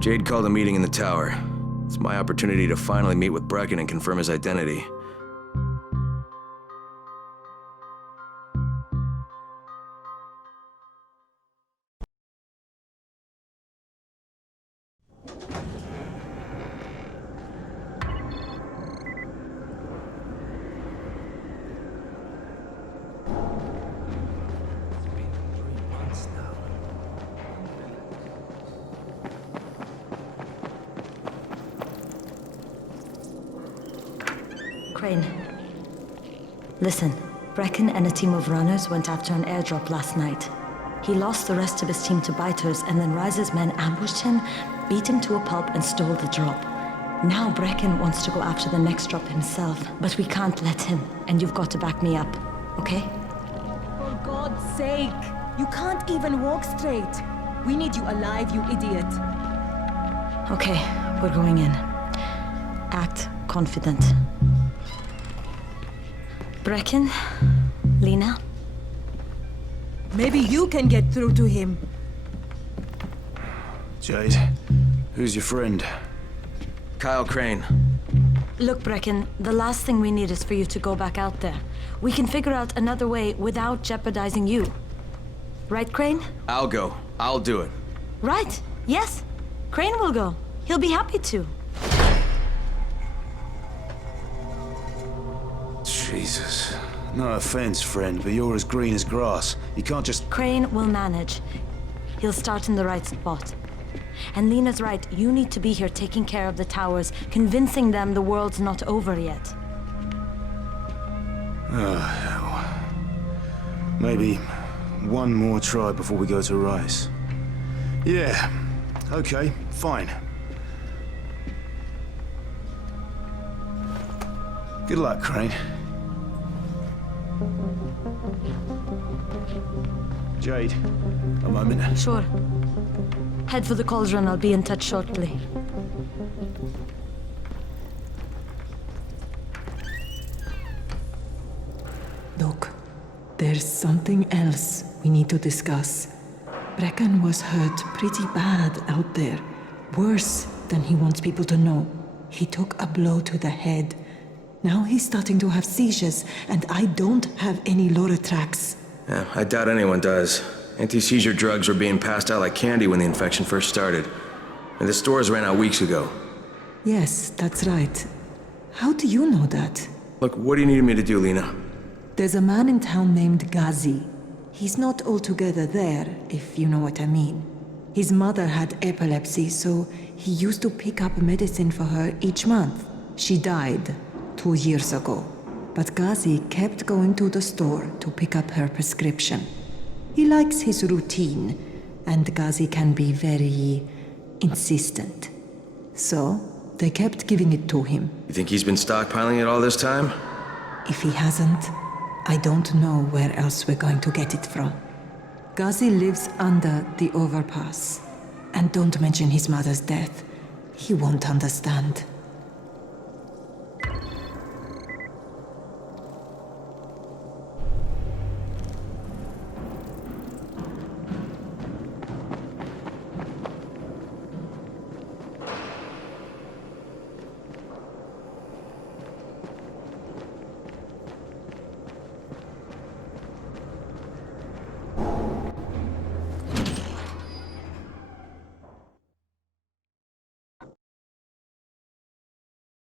Jade called a meeting in the tower. It's my opportunity to finally meet with Brecken and confirm his identity. Crane. Listen, Brecken and a team of runners went after an airdrop last night. He lost the rest of his team to biters, and then Rise's men ambushed him, beat him to a pulp, and stole the drop. Now Brecken wants to go after the next drop himself, but we can't let him, and you've got to back me up, okay? For God's sake! You can't even walk straight! We need you alive, you idiot! Okay, we're going in. Act confident. Brecken? Lena? Maybe you can get through to him. Jade, who's your friend? Kyle Crane. Look, Brecken, the last thing we need is for you to go back out there. We can figure out another way without jeopardizing you. Right, Crane? I'll go. I'll do it. Right. Yes. Crane will go. He'll be happy to. Jesus. No offense, friend, but you're as green as grass. You can't just... Crane will manage. He'll start in the right spot. And Lena's right, you need to be here taking care of the towers, convincing them the world's not over yet. Oh, hell. Maybe one more try before we go to Rice. Yeah, okay, fine. Good luck, Crane. Jade, a moment. Sure. Head for the cauldron. I'll be in touch shortly. Look, there's something else we need to discuss. Brecken was hurt pretty bad out there. Worse than he wants people to know. He took a blow to the head. Now he's starting to have seizures, and I don't have any Loratrax. Yeah, I doubt anyone does. Anti-seizure drugs were being passed out like candy when the infection first started. And the stores ran out weeks ago. Yes, that's right. How do you know that? Look, what do you need me to do, Lena? There's a man in town named Ghazi. He's not altogether there, if you know what I mean. His mother had epilepsy, so he used to pick up medicine for her each month. She died 2 years ago. But Ghazi kept going to the store to pick up her prescription. He likes his routine, and Ghazi can be very insistent. So, they kept giving it to him. You think he's been stockpiling it all this time? If he hasn't, I don't know where else we're going to get it from. Ghazi lives under the overpass. And don't mention his mother's death. He won't understand.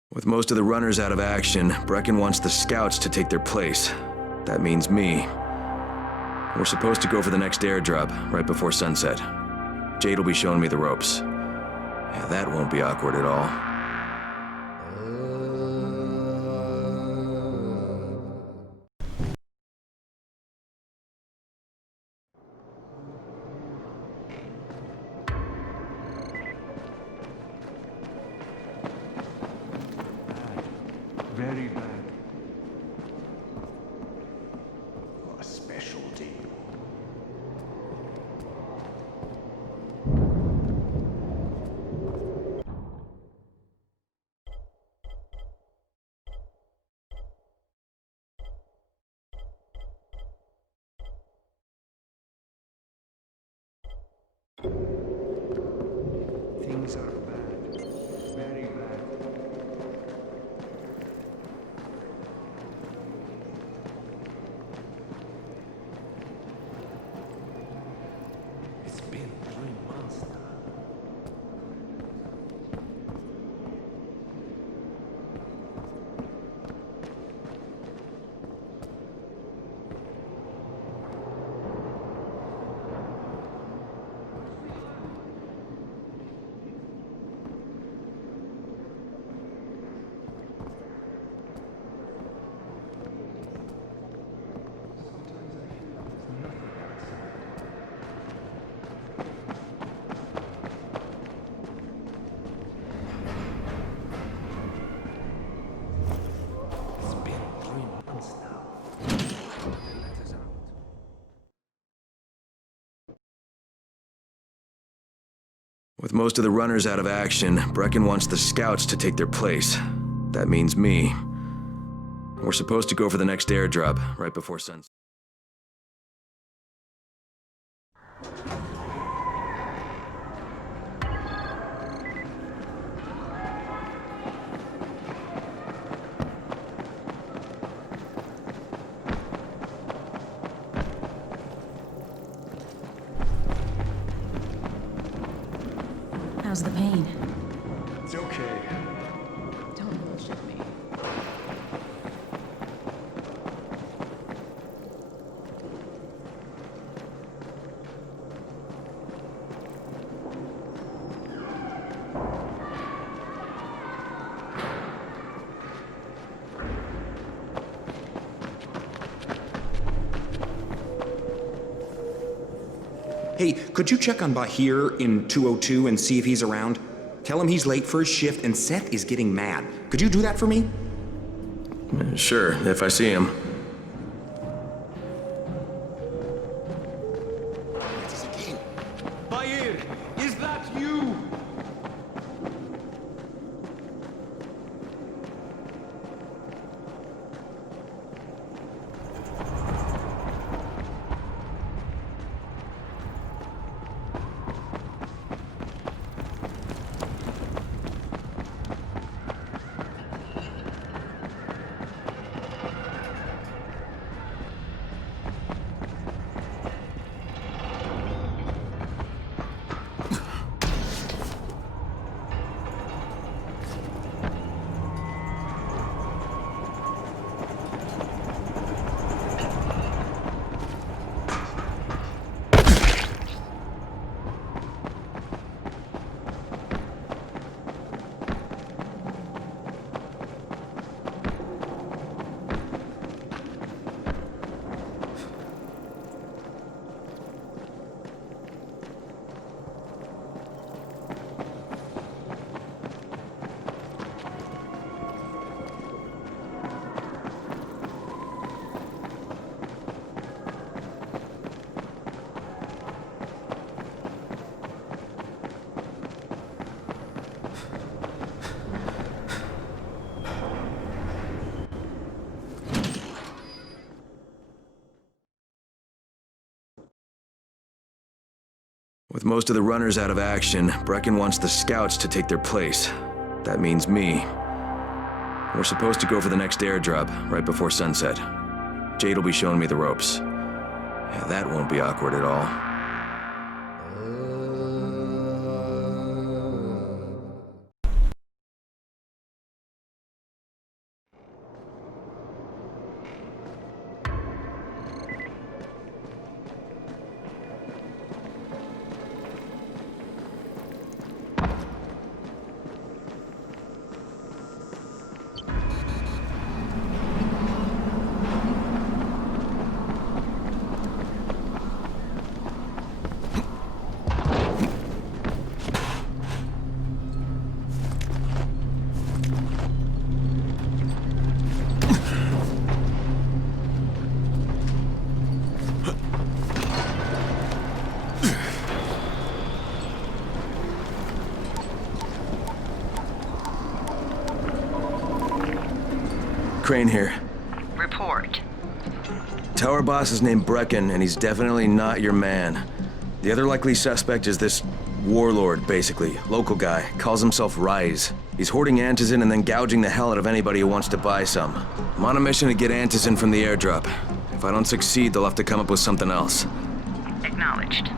With most of the runners out of action, Brecken wants the scouts to take their place. That means me. We're supposed to go for the next airdrop, right before sunset. Jade will be showing me the ropes. Yeah, that won't be awkward at all. Very bad. A specialty. Things are bad. Very bad. It's been 3 months now. With most of the runners out of action, Brecken wants the scouts to take their place. That means me. We're supposed to go for the next airdrop, right before sunset. How's the pain? It's okay. Don't bullshit me. Hey, could you check on Bahir in 202 and see if he's around? Tell him he's late for his shift and Seth is getting mad. Could you do that for me? Sure, if I see him. Bahir, is that you? With most of the runners out of action, Brecken wants the scouts to take their place. That means me. We're supposed to go for the next airdrop, right before sunset. Jade will be showing me the ropes. Yeah, that won't be awkward at all. Crane here. Report. Tower boss is named Brecken, and he's definitely not your man. The other likely suspect is this warlord, basically. Local guy. Calls himself Rise. He's hoarding antizin and then gouging the hell out of anybody who wants to buy some. I'm on a mission to get antizin from the airdrop. If I don't succeed, they'll have to come up with something else. Acknowledged.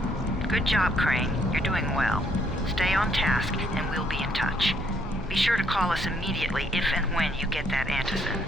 Good job, Crane. You're doing well. Stay on task, and we'll be in touch. Be sure to call us immediately if and when you get that antizin.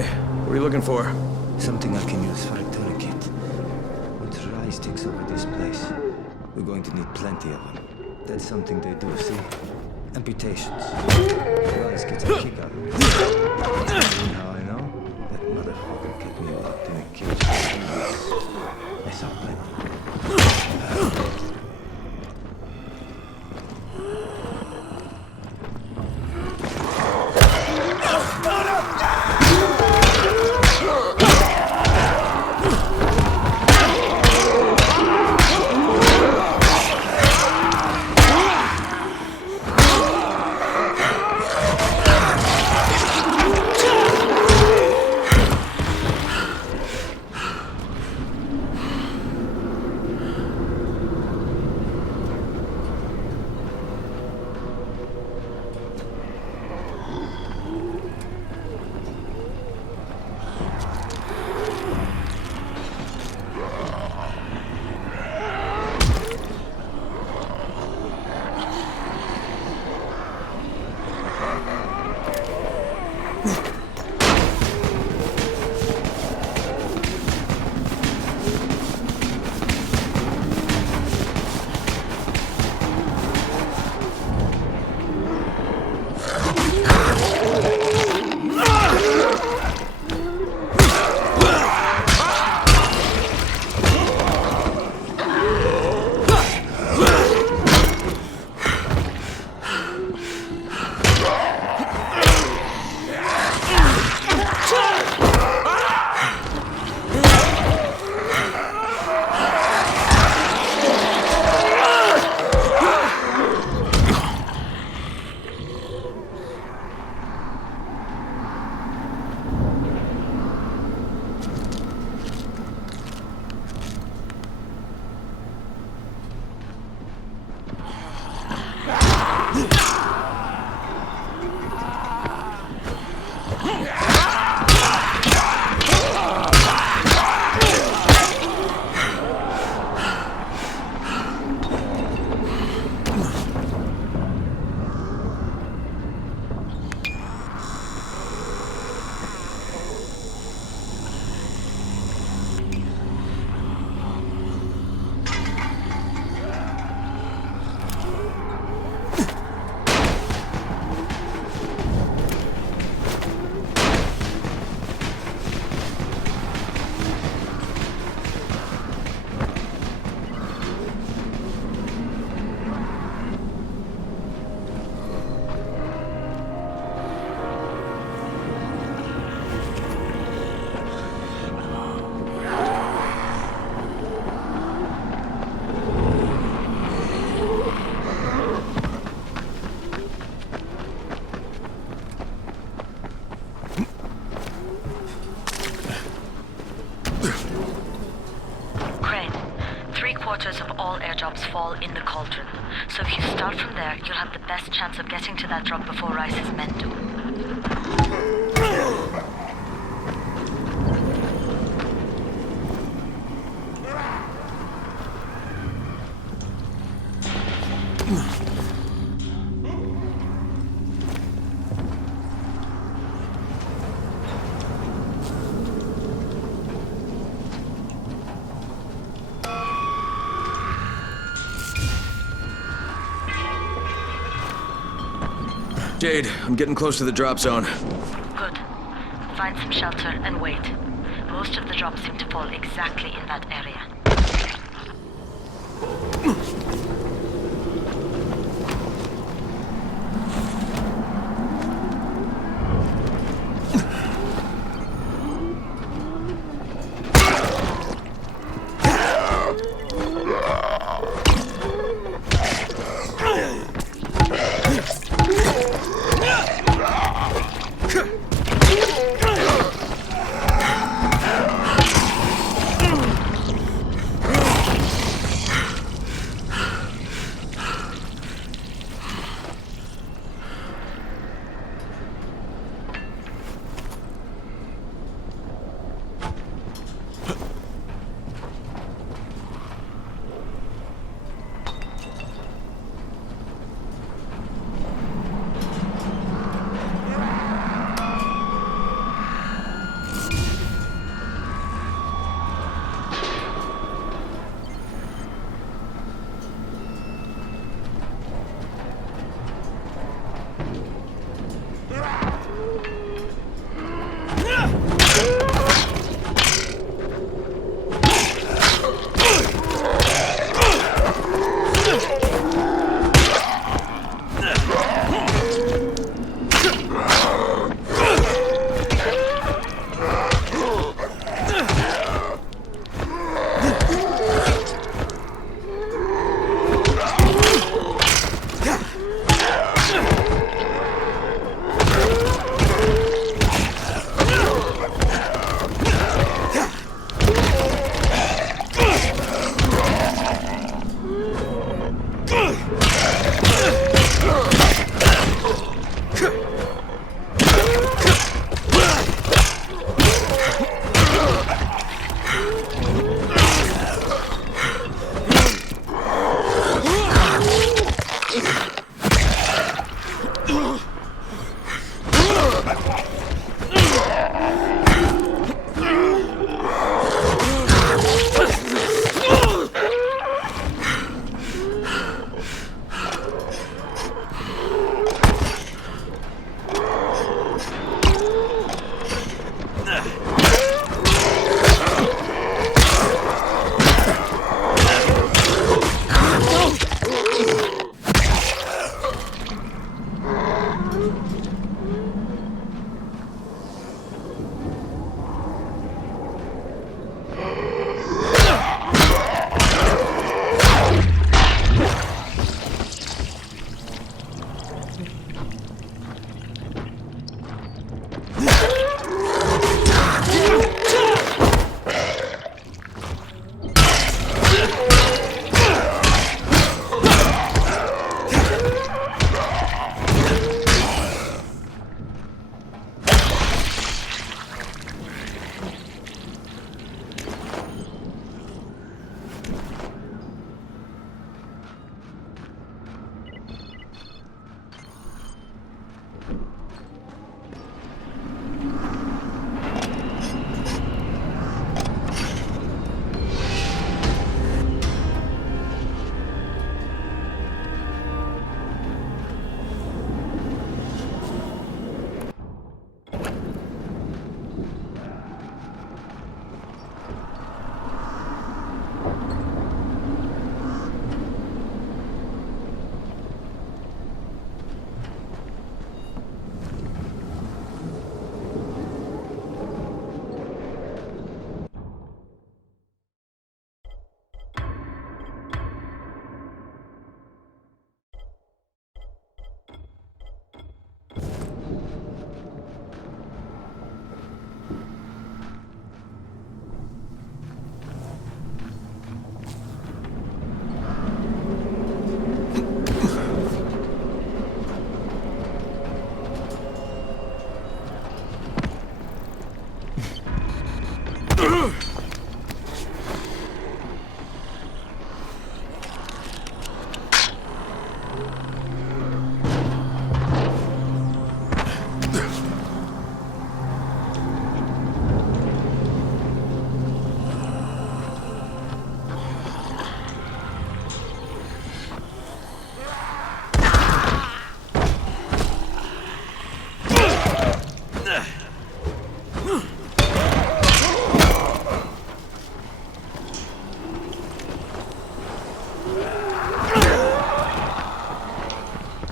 Okay, what are you looking for? Something I can use for a tourniquet. Once Rise takes over this place, we're going to need plenty of them. That's something they do, see? Amputations. Rise gets a kick out of it. You know how I know? That motherfucker kept me locked in a cage for 2 weeks. I saw plenty. Of all airdrops fall in the cauldron. So if you start from there, you'll have the best chance of getting to that drop before Rice's men do. Jade, I'm getting close to the drop zone. Good. Find some shelter and wait. Most of the drops seem to fall exactly in that area.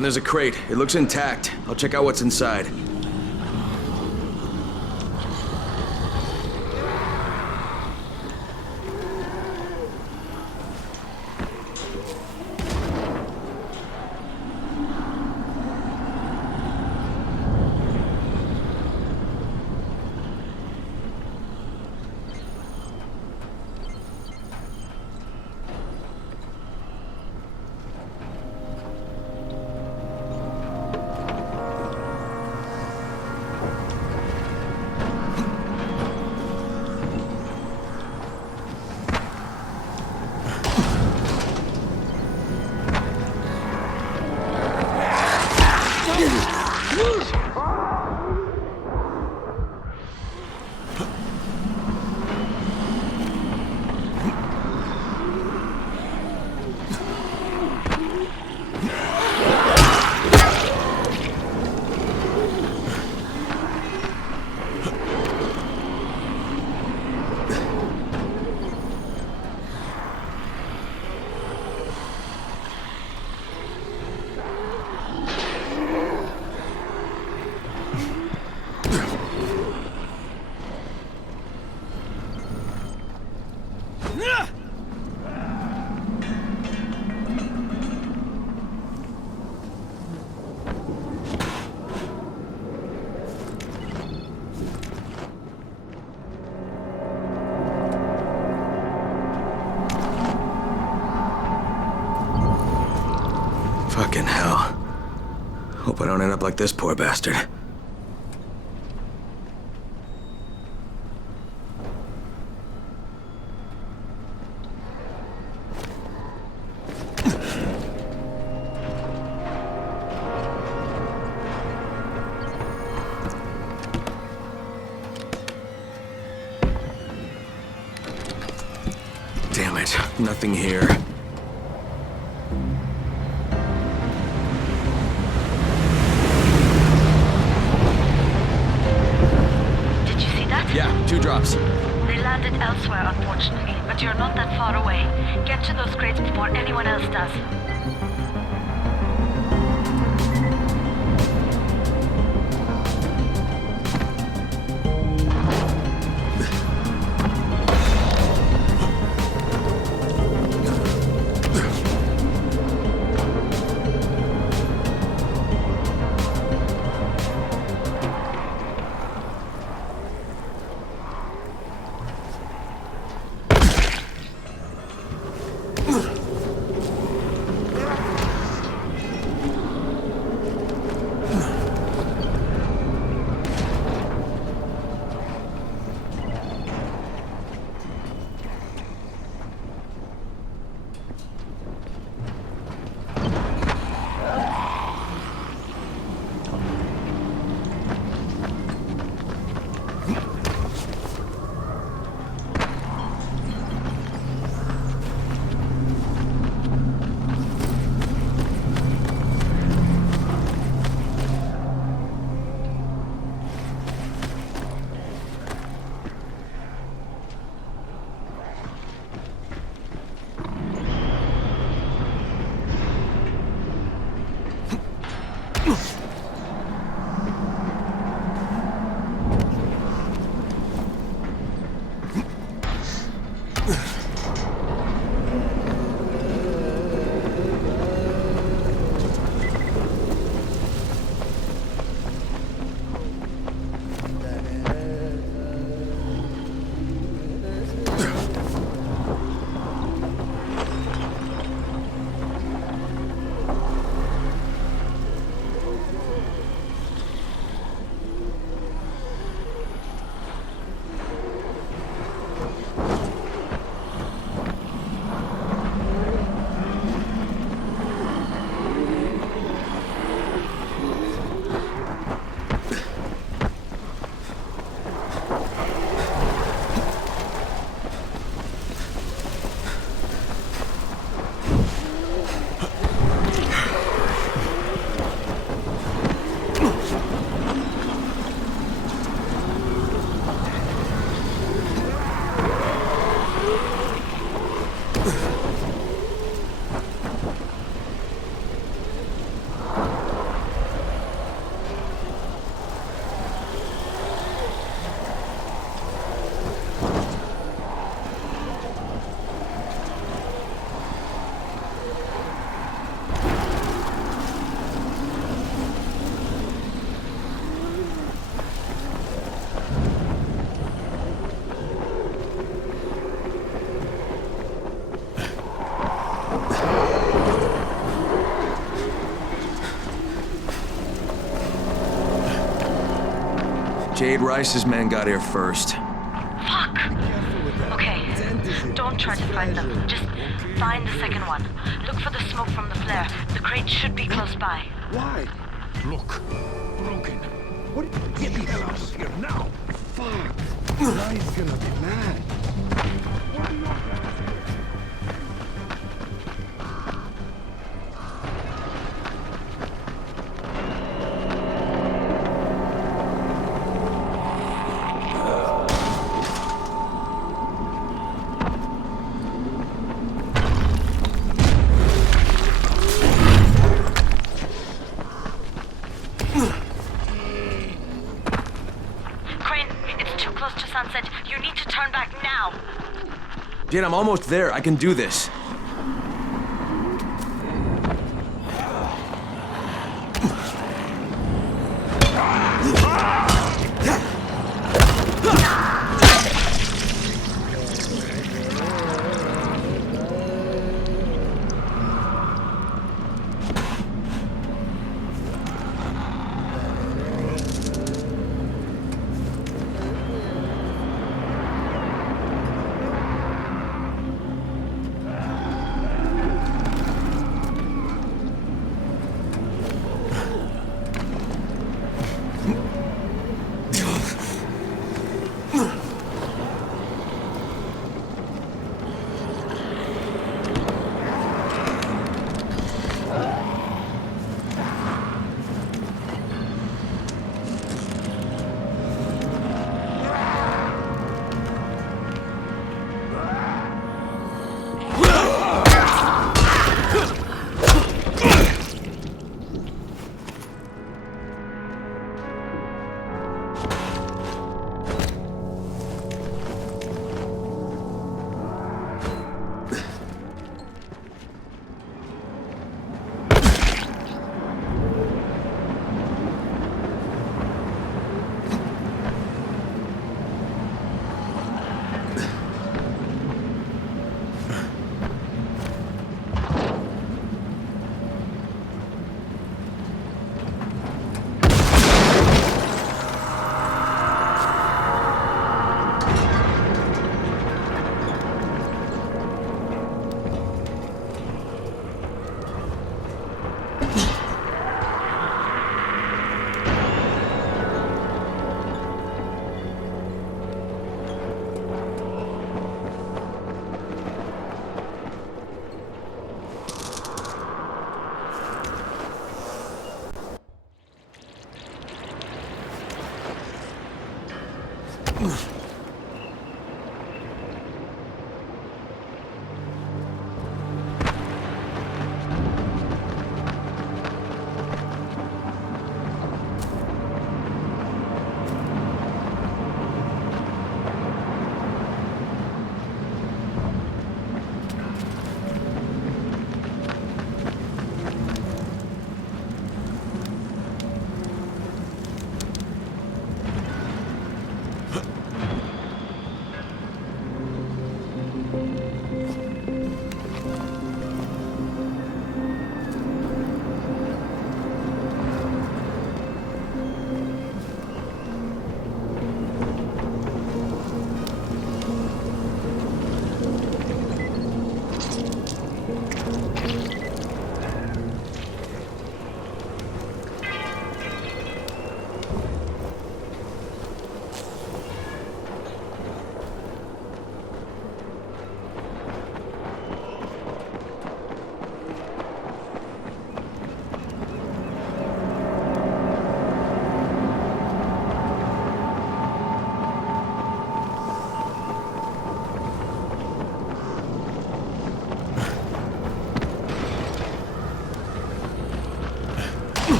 And there's a crate. It looks intact. I'll check out what's inside. Fucking hell. Hope I don't end up like this poor bastard. Damn it, nothing here. Yeah, 2 drops. They landed elsewhere, unfortunately, but you're not that far away. Get to those crates before anyone else does. afraid Rice's men got here first. Fuck! Okay, don't try to find them. Just find the second one. Look for the smoke from the flare. The crate should be close by. Why? Look, broken. What? Get the hell out of here now! Fuck! Ryan's gonna be mad. Why not? Jane, I'm almost there. I can do this.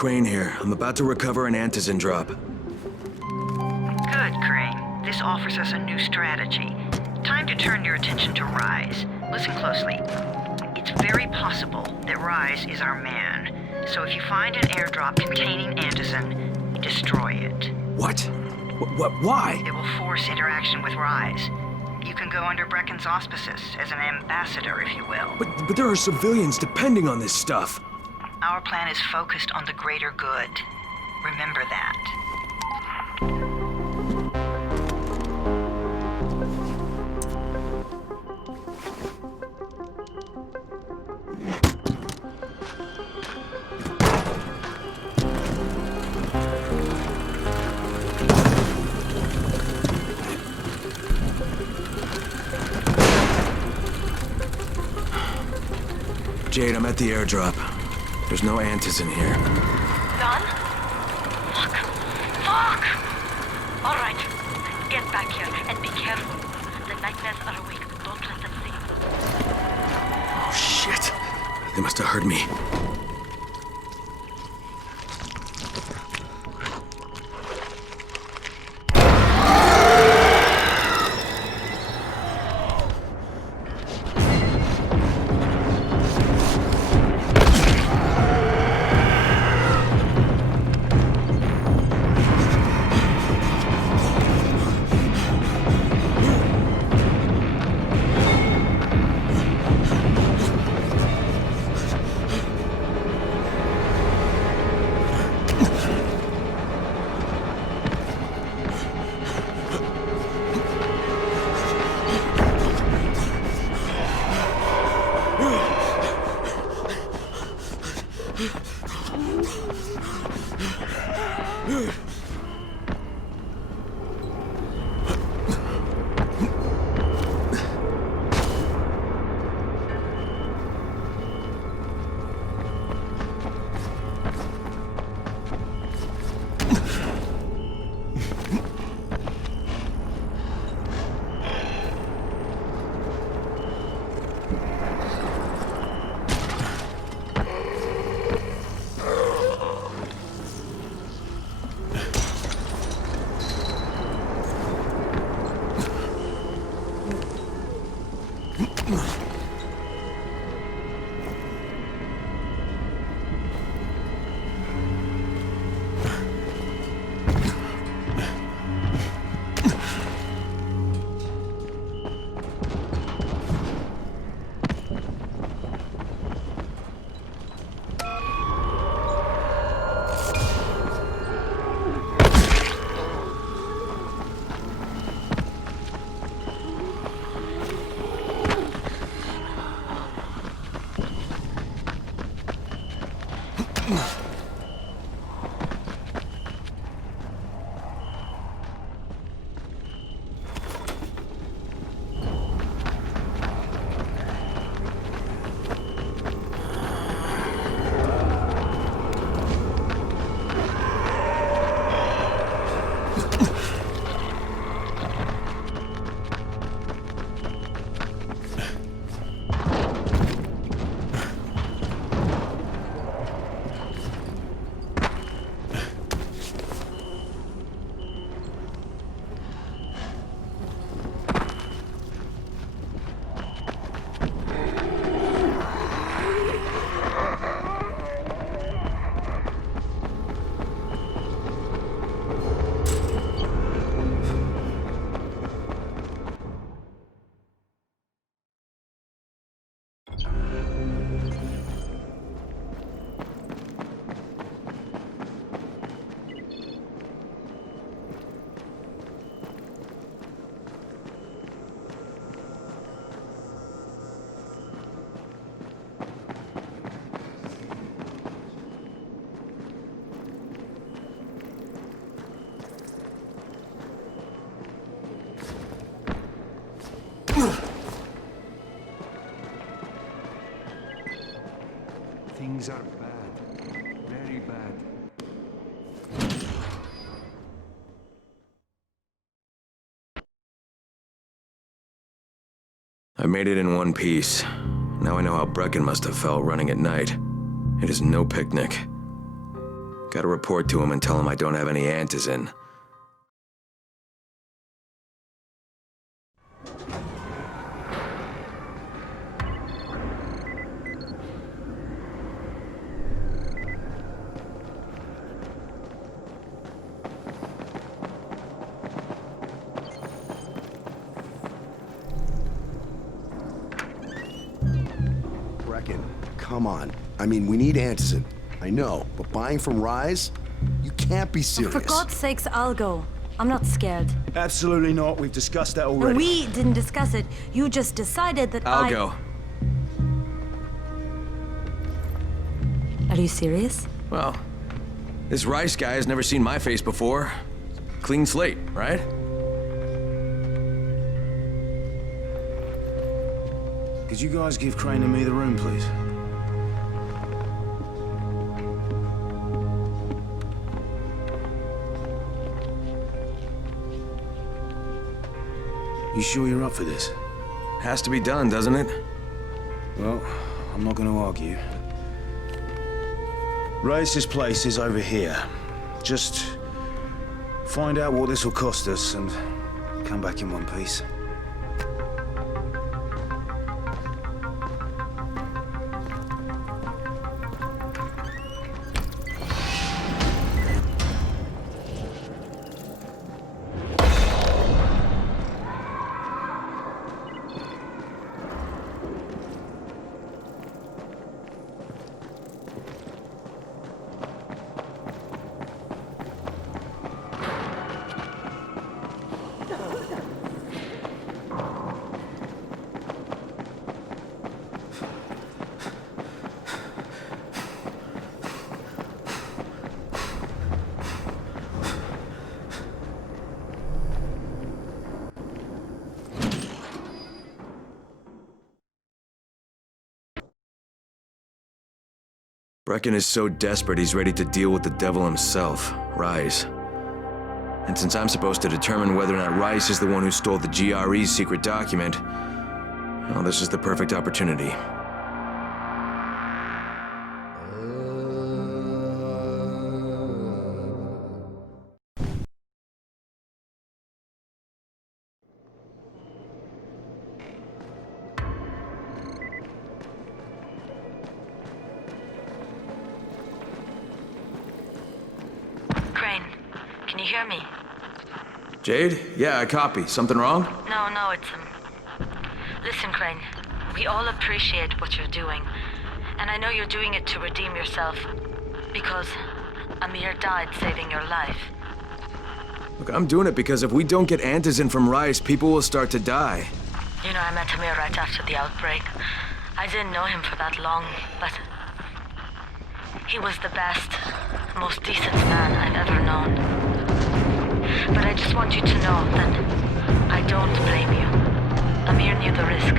Crane here. I'm about to recover an antizin drop. Good, Crane. This offers us a new strategy. Time to turn your attention to Rise. Listen closely. It's very possible that Rise is our man. So if you find an airdrop containing antizin, destroy it. What? Why? It will force interaction with Rise. You can go under Brecken's auspices as an ambassador, if you will. But there are civilians depending on this stuff. Our plan is focused on the greater good. Remember that. Jade, I'm at the airdrop. There's no antizin here. Done? Fuck. Fuck! All right. Get back here and be careful. The nightmares are awake. Don't let them see you. Oh, shit. They must have heard me. Things are bad. Very bad. I made it in one piece. Now I know how Brecken must have felt running at night. It is no picnic. Gotta report to him and tell him I don't have any antizin. Come on. I mean, we need antizin. I know, but buying from Rise? You can't be serious. For God's sakes, I'll go. I'm not scared. Absolutely not. We've discussed that already. We didn't discuss it. You just decided that I'll go. Are you serious? Well, this Rice guy has never seen my face before. Clean slate, right? Could you guys give Crane and me the room, please? You sure you're up for this? Has to be done, doesn't it? Well, I'm not gonna argue. Race's place is over here. Just find out what this will cost us and come back in one piece. Brecken is so desperate he's ready to deal with the devil himself, Rise. And since I'm supposed to determine whether or not Rice is the one who stole the GRE's secret document, well, this is the perfect opportunity. Can you hear me? Jade? Yeah, I copy. Something wrong? No, it's, Listen, Crane. We all appreciate what you're doing. And I know you're doing it to redeem yourself. Because Amir died saving your life. Look, I'm doing it because if we don't get antizin from Rice, people will start to die. You know, I met Amir right after the outbreak. I didn't know him for that long, but he was the best, most decent man I've ever known. But I just want you to know that I don't blame you. Amir knew the risk.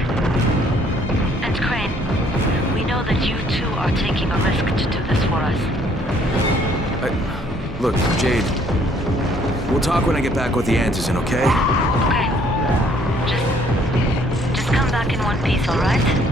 And Crane, we know that you too are taking a risk to do this for us. Look, Jade, we'll talk when I get back with the antizin, okay? Okay. Just come back in one piece, all right?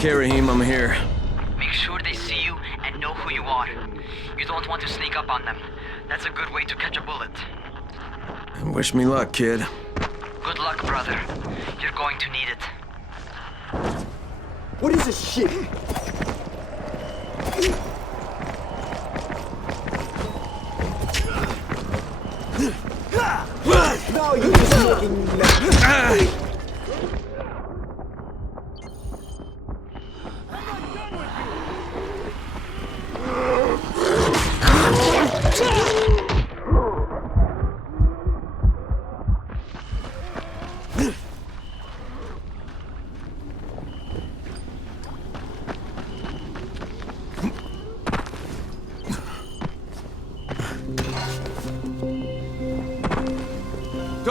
Okay, Raheem, I'm here. Make sure they see you and know who you are. You don't want to sneak up on them. That's a good way to catch a bullet. Wish me luck, kid. Good luck, brother. You're going to need it. What is this shit? No, you just fucking mad.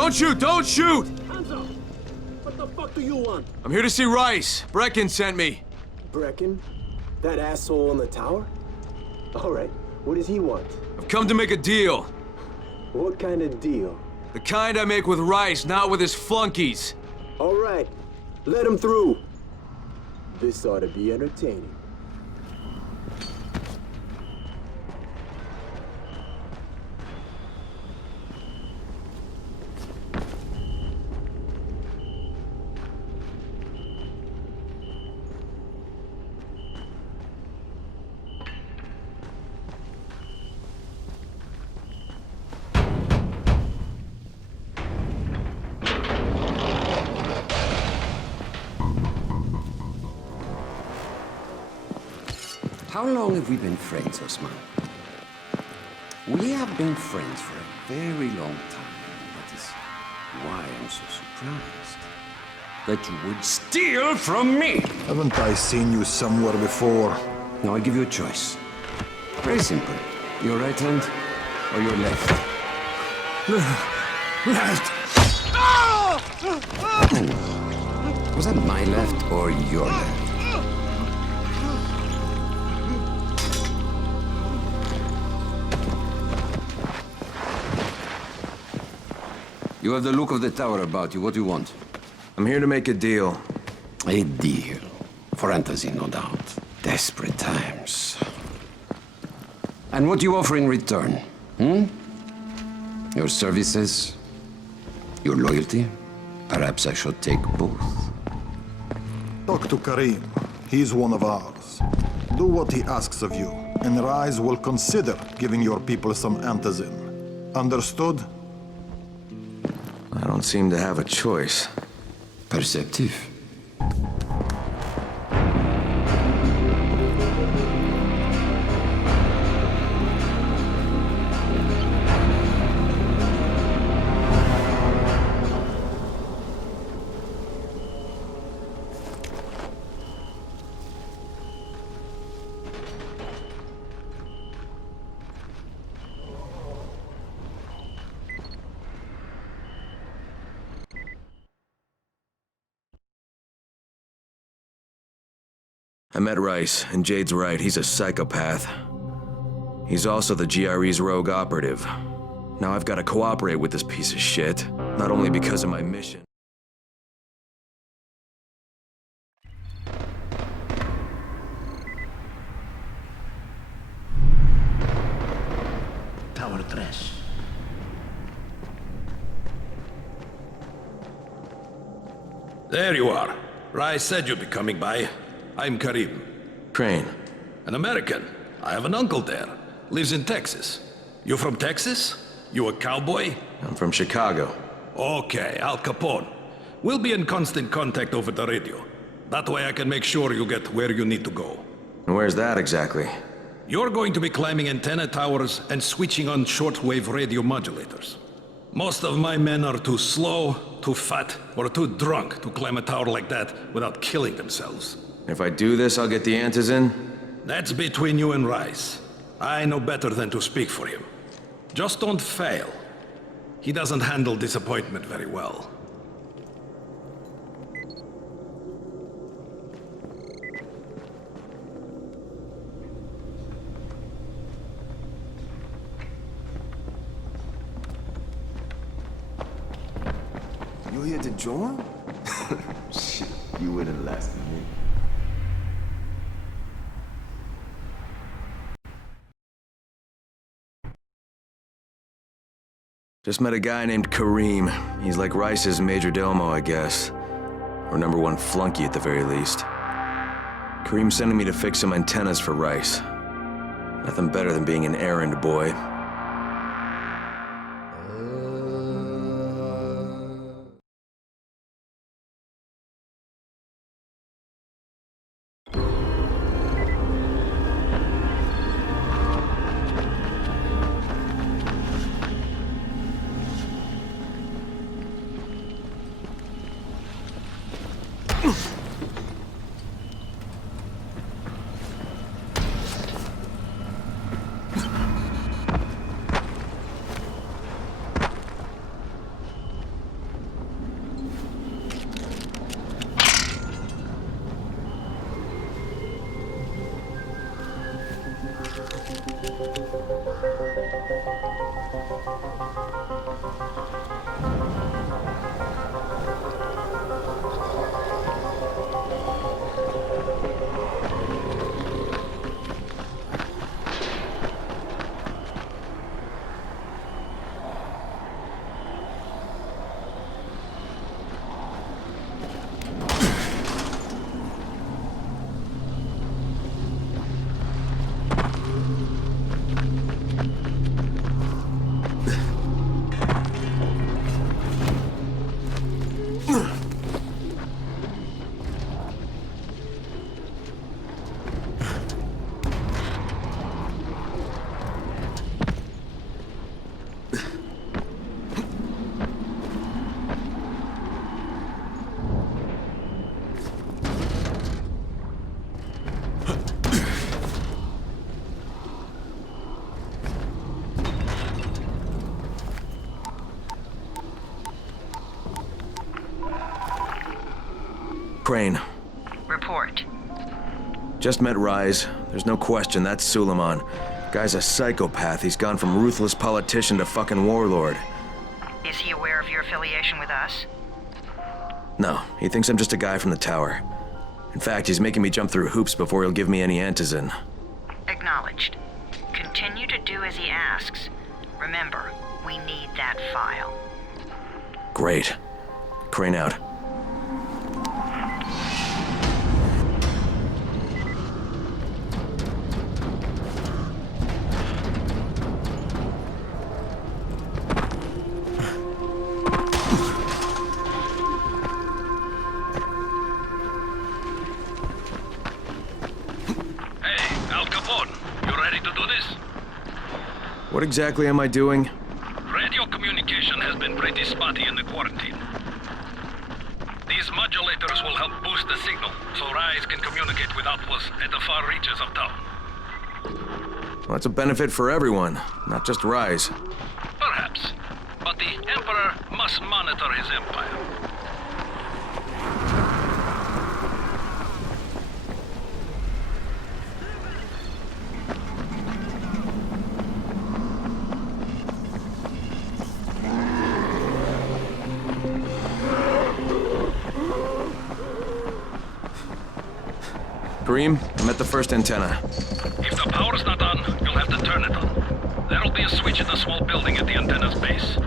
Don't shoot! Don't shoot! Hands up! What the fuck do you want? I'm here to see Rice. Brecken sent me. Brecken? That asshole on the tower? Alright, what does he want? I've come to make a deal. What kind of deal? The kind I make with Rice, not with his flunkies. Alright, let him through. This ought to be entertaining. How long have we been friends, Osman? We have been friends for a very long time. That is why I'm so surprised that you would steal from me. Haven't I seen you somewhere before? Now I give you a choice. Very simple. Your right hand or your left? Left! Was that my left or your left? You have the look of the tower about you. What do you want? I'm here to make a deal. A deal? For Antazin, no doubt. Desperate times. And what do you offer in return? Your services? Your loyalty? Perhaps I should take both. Talk to Karim. He's one of ours. Do what he asks of you, and Rise will consider giving your people some antizin. Understood? I don't seem to have a choice. Perceptive. I met Rice, and Jade's right, he's a psychopath. He's also the GRE's rogue operative. Now I've got to cooperate with this piece of shit, not only because of my mission. Tower 3. There you are. Rice said you'd be coming by. I'm Karim. Crane. An American. I have an uncle there. Lives in Texas. You from Texas? You a cowboy? I'm from Chicago. Okay, Al Capone. We'll be in constant contact over the radio. That way I can make sure you get where you need to go. And where's that exactly? You're going to be climbing antenna towers and switching on shortwave radio modulators. Most of my men are too slow, too fat, or too drunk to climb a tower like that without killing themselves. If I do this, I'll get the antizin? That's between you and Rice. I know better than to speak for him. Just don't fail. He doesn't handle disappointment very well. You here to join? Shit, you wouldn't last a minute. Just met a guy named Karim. He's like Rice's major domo, I guess. Or #1 flunky at the very least. Karim's sending me to fix some antennas for Rice. Nothing better than being an errand boy. Crane. Report. Just met Rise. There's no question, that's Suleiman. Guy's a psychopath. He's gone from ruthless politician to fucking warlord. Is he aware of your affiliation with us? No, he thinks I'm just a guy from the tower. In fact, he's making me jump through hoops before he'll give me any antizin. Acknowledged. Continue to do as he asks. Remember, we need that file. Great. Crane out. What exactly am I doing? Radio communication has been pretty spotty in the quarantine. These modulators will help boost the signal, so Rise can communicate with outposts at the far reaches of town. Well, that's a benefit for everyone, not just Rise. Perhaps. But the Emperor must monitor his empire. Kareem, I'm at the first antenna. If the power's not on, you'll have to turn it on. There'll be a switch in the small building at the antenna's base.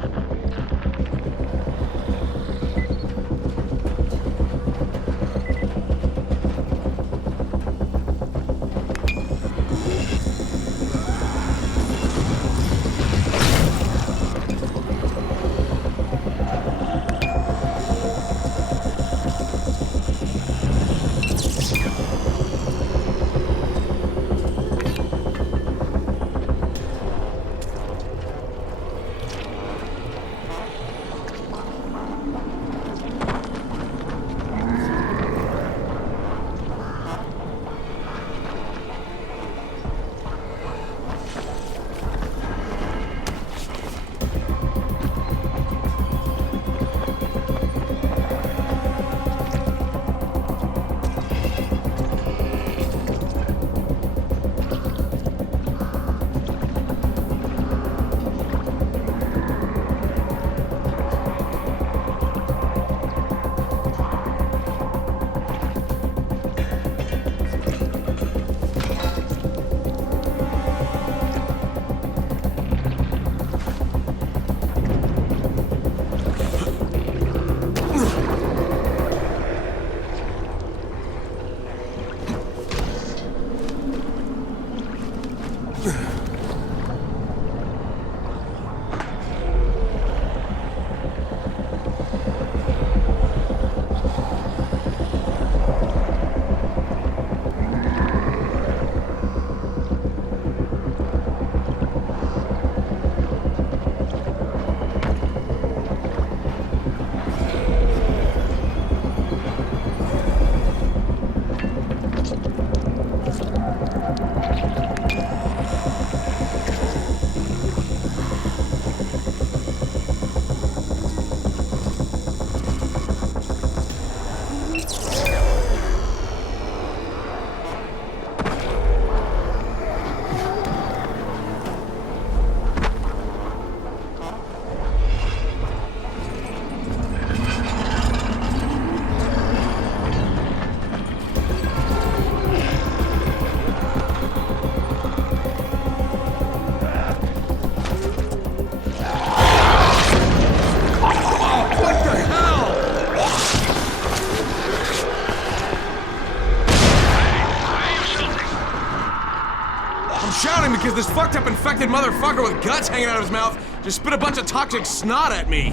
Because this fucked up infected motherfucker with guts hanging out of his mouth just spit a bunch of toxic snot at me.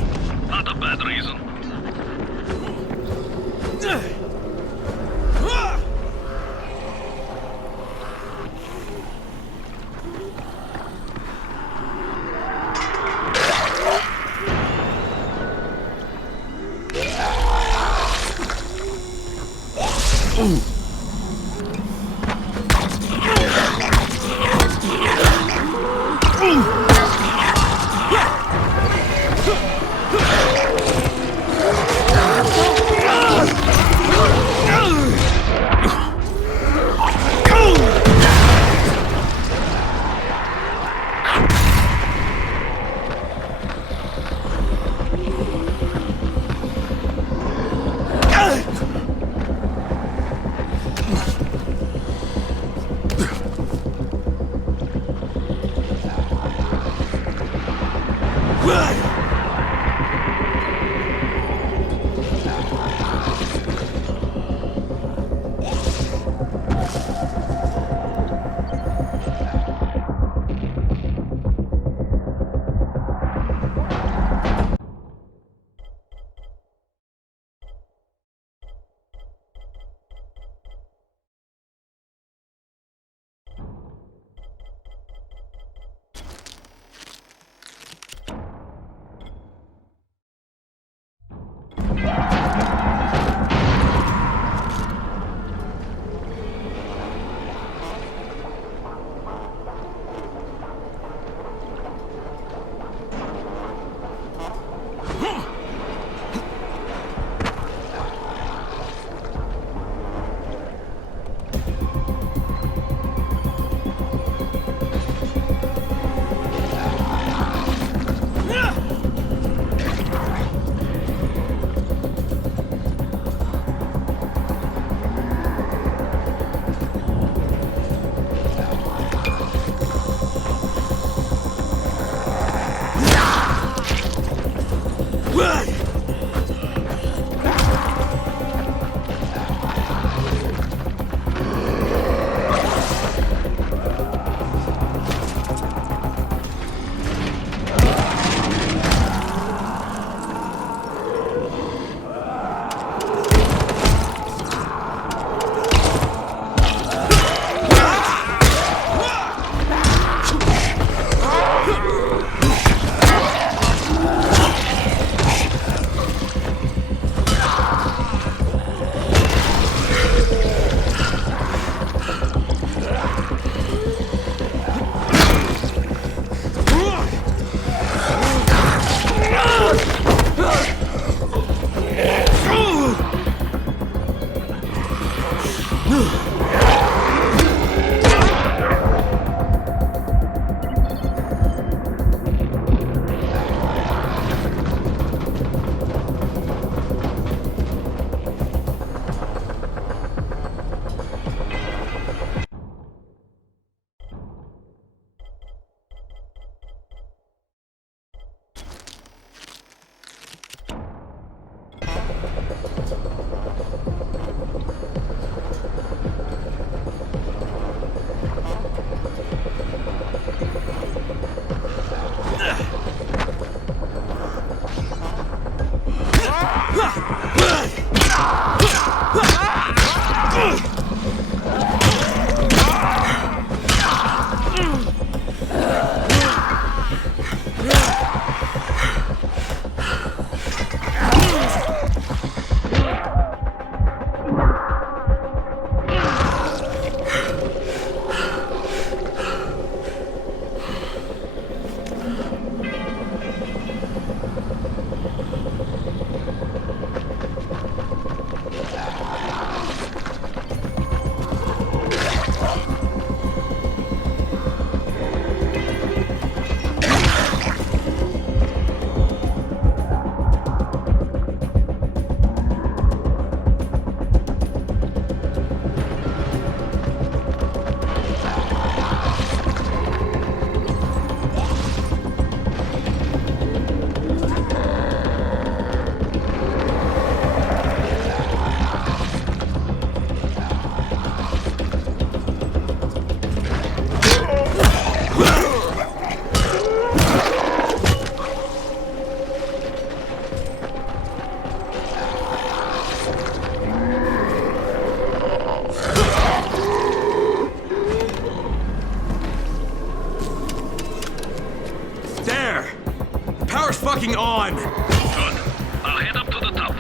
Not a bad reason. fucking on! Good. I'll head up to the top.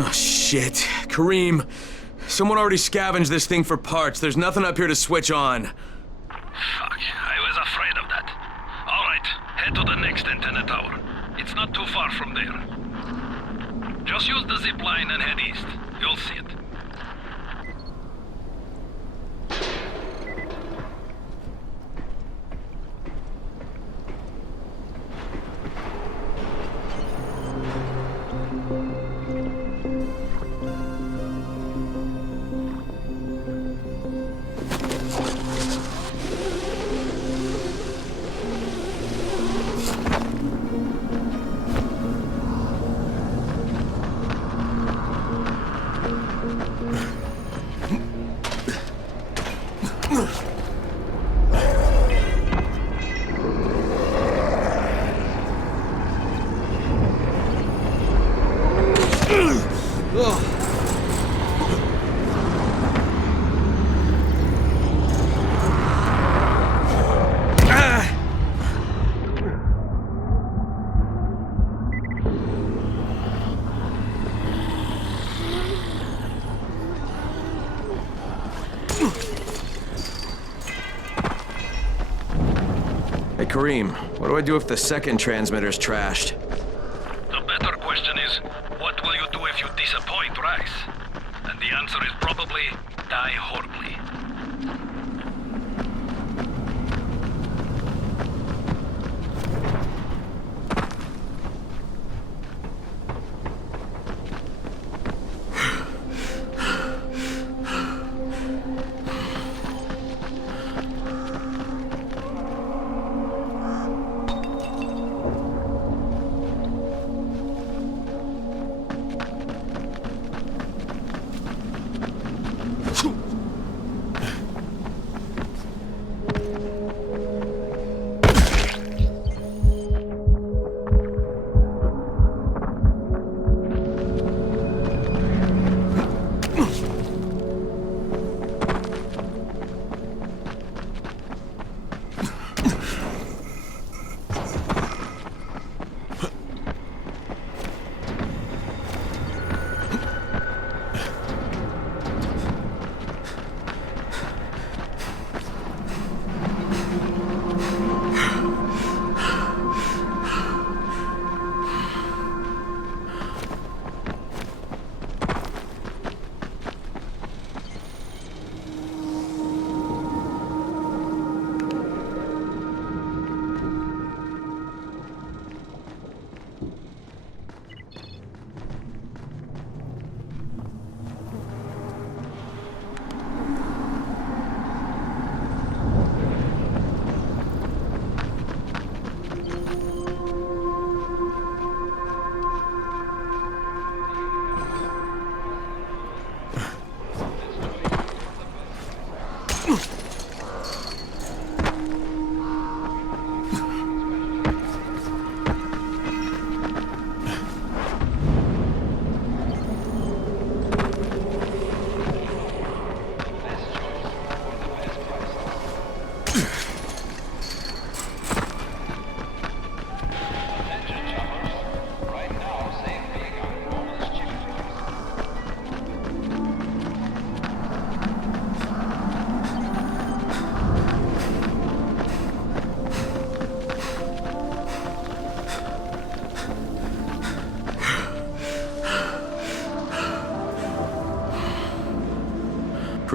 Oh, shit. Kareem, someone already scavenged this thing for parts. There's nothing up here to switch on. Fuck, I was afraid of that. All right, head to the next antenna tower. It's not too far from there. Just use the zip line and head east. You'll see it. Hey, Kareem, what do I do if the second transmitter's trashed? The better question is, what will you do if you disappoint Rice? And the answer is probably die horribly.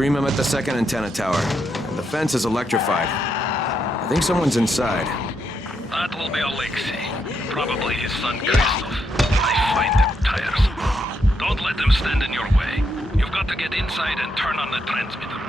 Kareem, I'm at the second antenna tower. The fence is electrified. I think someone's inside. That will be Alexei. Probably his son Christoph. I find them tires. Don't let them stand in your way. You've got to get inside and turn on the transmitter.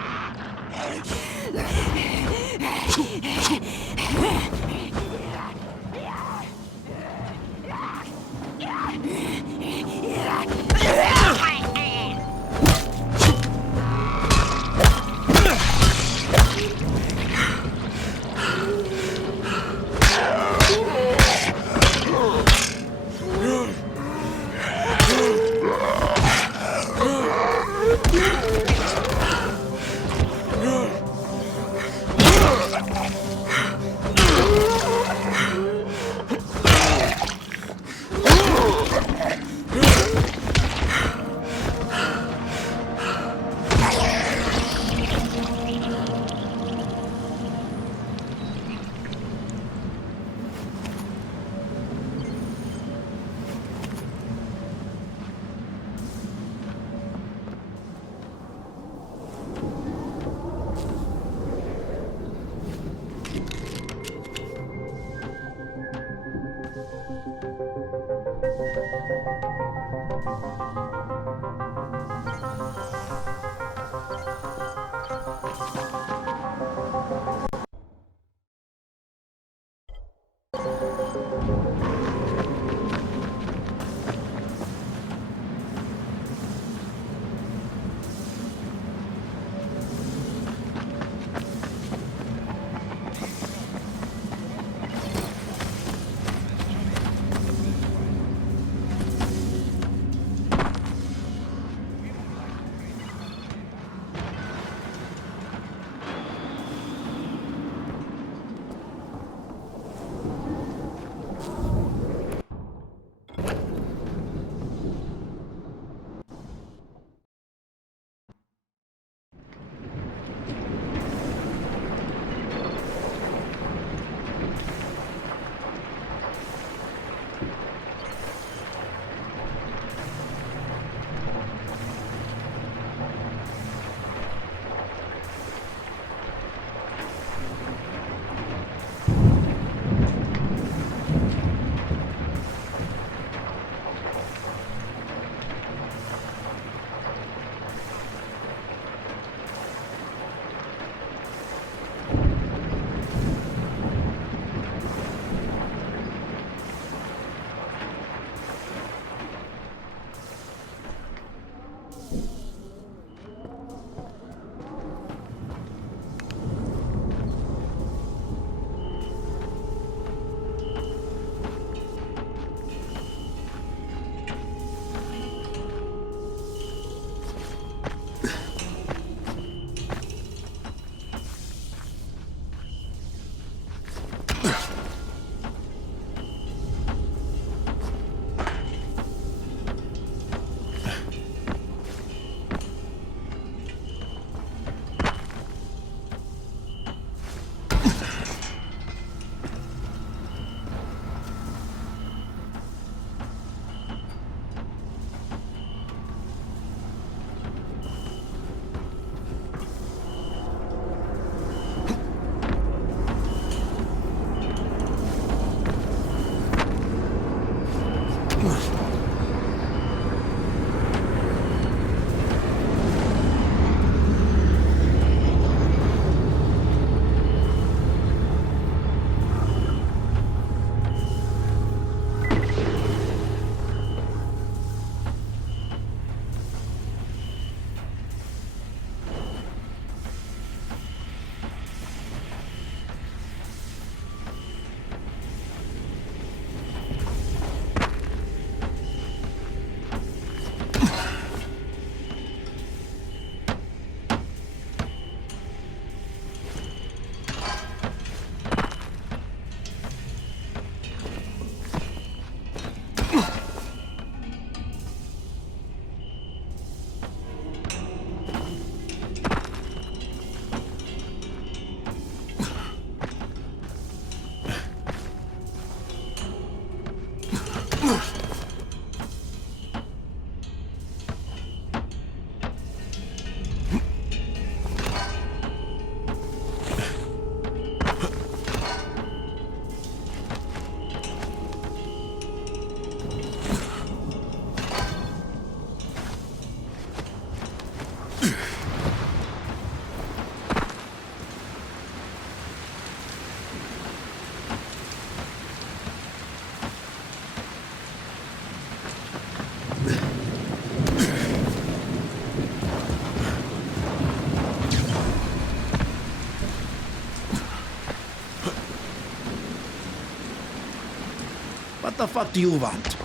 the fuck do you want?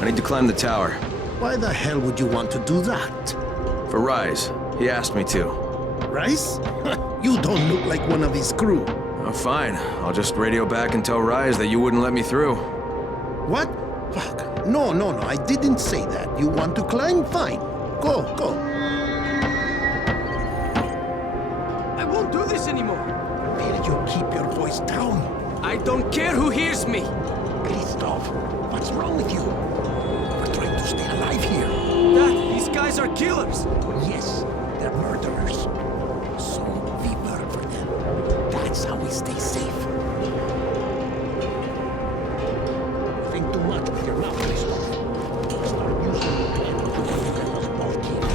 I need to climb the tower. Why the hell would you want to do that? For Rise. He asked me to. Rice? You don't look like one of his crew. Oh, fine. I'll just radio back and tell Rise that you wouldn't let me through. What? Fuck. No, I didn't say that. You want to climb? Fine. Go. I won't do this anymore. Will you keep your voice down? I don't care who hears me. Christoph, what's wrong with you? We're trying to stay alive here. These guys are killers. Yes, they're murderers. So we work for them. That's how we stay safe. You think too much with your mouth, Christoph. Start using your pen to get us both killed.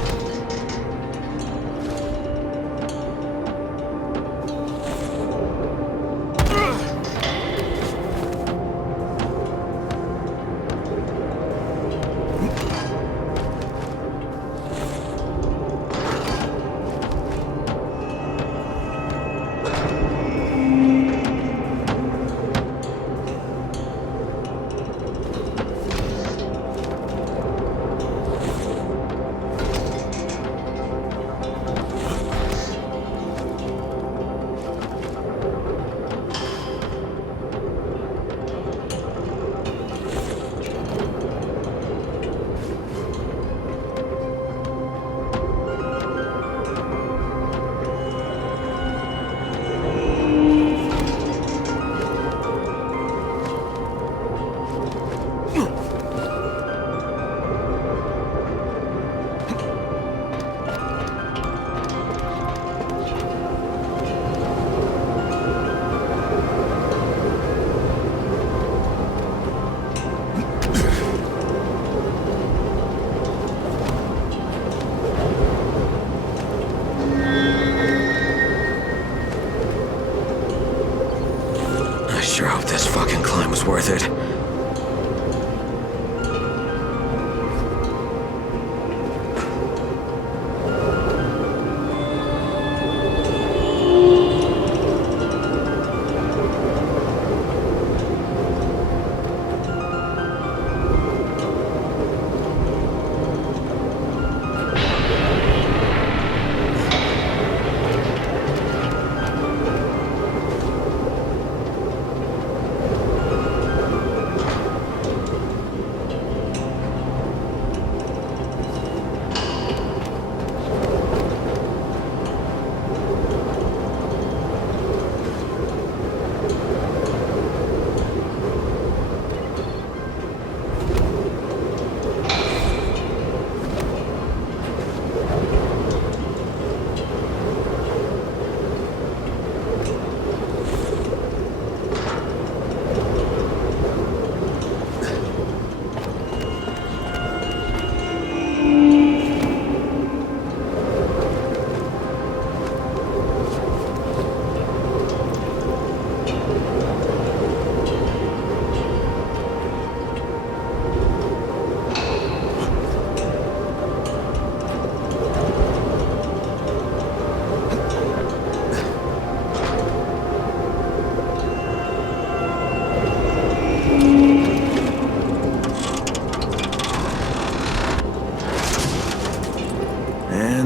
Sure hope this fucking climb was worth it.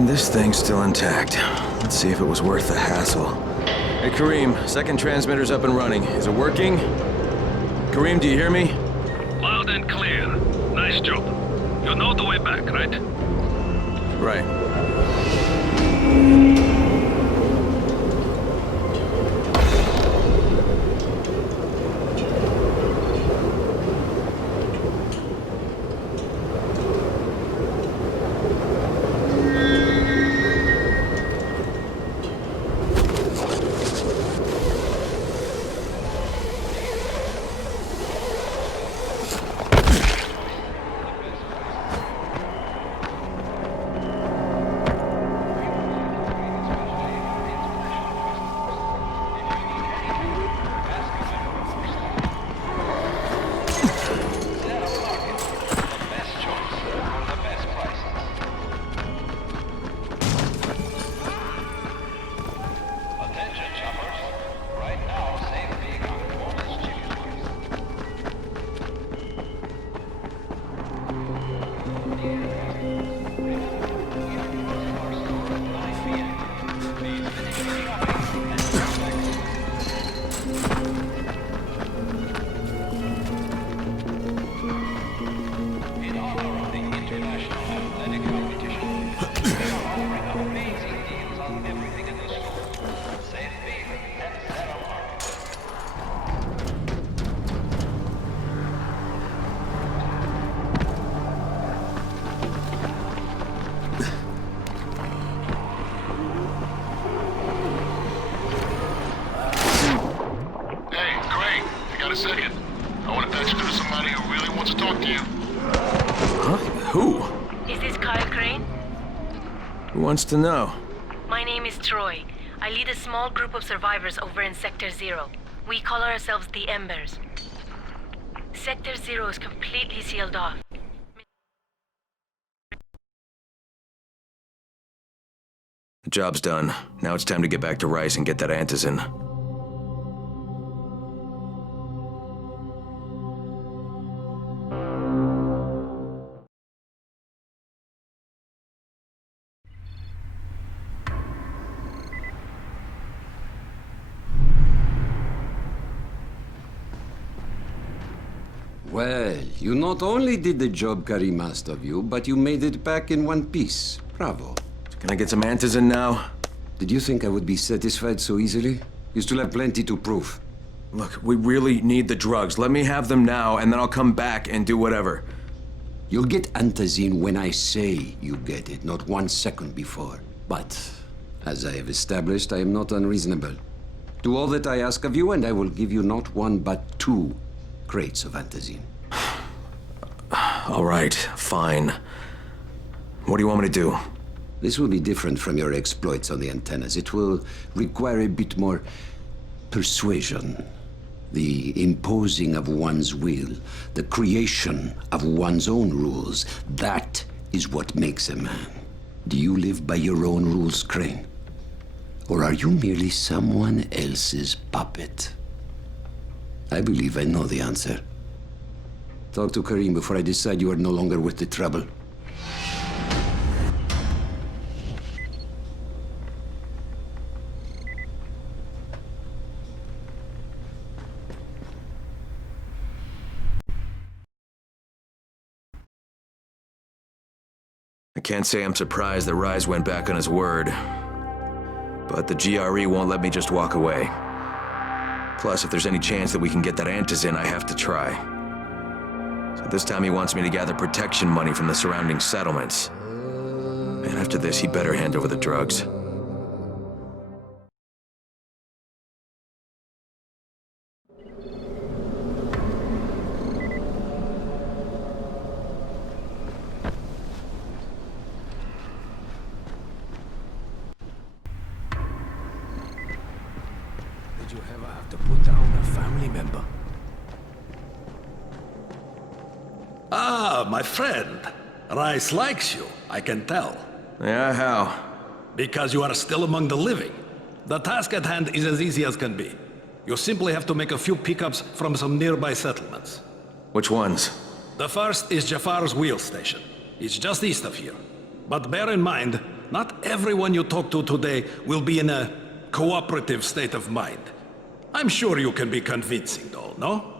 This thing's still intact. Let's see if it was worth the hassle. Hey, Kareem, second transmitter's up and running. Is it working? Kareem, do you hear me? Loud and clear. Nice job. You know the way back, right? Right. got a second? I want to patch you through to somebody who really wants to talk to you. Huh? Who? Is this Kyle Crane? Who wants to know? My name is Troy. I lead a small group of survivors over in Sector 0. We call ourselves the Embers. Sector 0 is completely sealed off. The job's done. Now it's time to get back to Rice and get that antizin. Well, you not only did the job Karim asked of you, but you made it back in one piece. Bravo. Can I get some antizin now? Did you think I would be satisfied so easily? You still have plenty to prove. Look, we really need the drugs. Let me have them now, and then I'll come back and do whatever. You'll get antizin when I say you get it, not 1 second before. But, as I have established, I am not unreasonable. Do all that I ask of you, and I will give you not 1, but 2 crates of antizin. All right, fine. What do you want me to do? This will be different from your exploits on the antennas. It will require a bit more persuasion. The imposing of one's will, the creation of one's own rules. That is what makes a man. Do you live by your own rules, Crane? Or are you merely someone else's puppet? I believe I know the answer. Talk to Karim before I decide you are no longer worth the trouble. I can't say I'm surprised that Rise went back on his word. But the GRE won't let me just walk away. Plus, if there's any chance that we can get that antizin, I have to try. So this time he wants me to gather protection money from the surrounding settlements. And after this, he better hand over the drugs. Did you ever have to put down a family member? Ah, my friend. Rice likes you, I can tell. Yeah, how? Because you are still among the living. The task at hand is as easy as can be. You simply have to make a few pickups from some nearby settlements. Which ones? The first is Jafar's wheel station. It's just east of here. But bear in mind, not everyone you talk to today will be in a cooperative state of mind. I'm sure you can be convincing, though, no?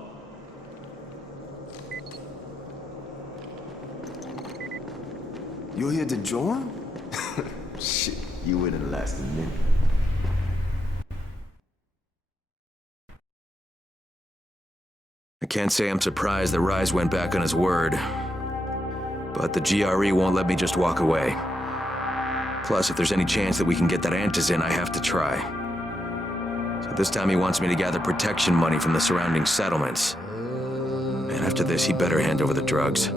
You're here to join? Shit, you wouldn't last a minute. I can't say I'm surprised that Rise went back on his word. But the GRE won't let me just walk away. Plus, if there's any chance that we can get that antizin, I have to try. So this time he wants me to gather protection money from the surrounding settlements. And after this, he better hand over the drugs.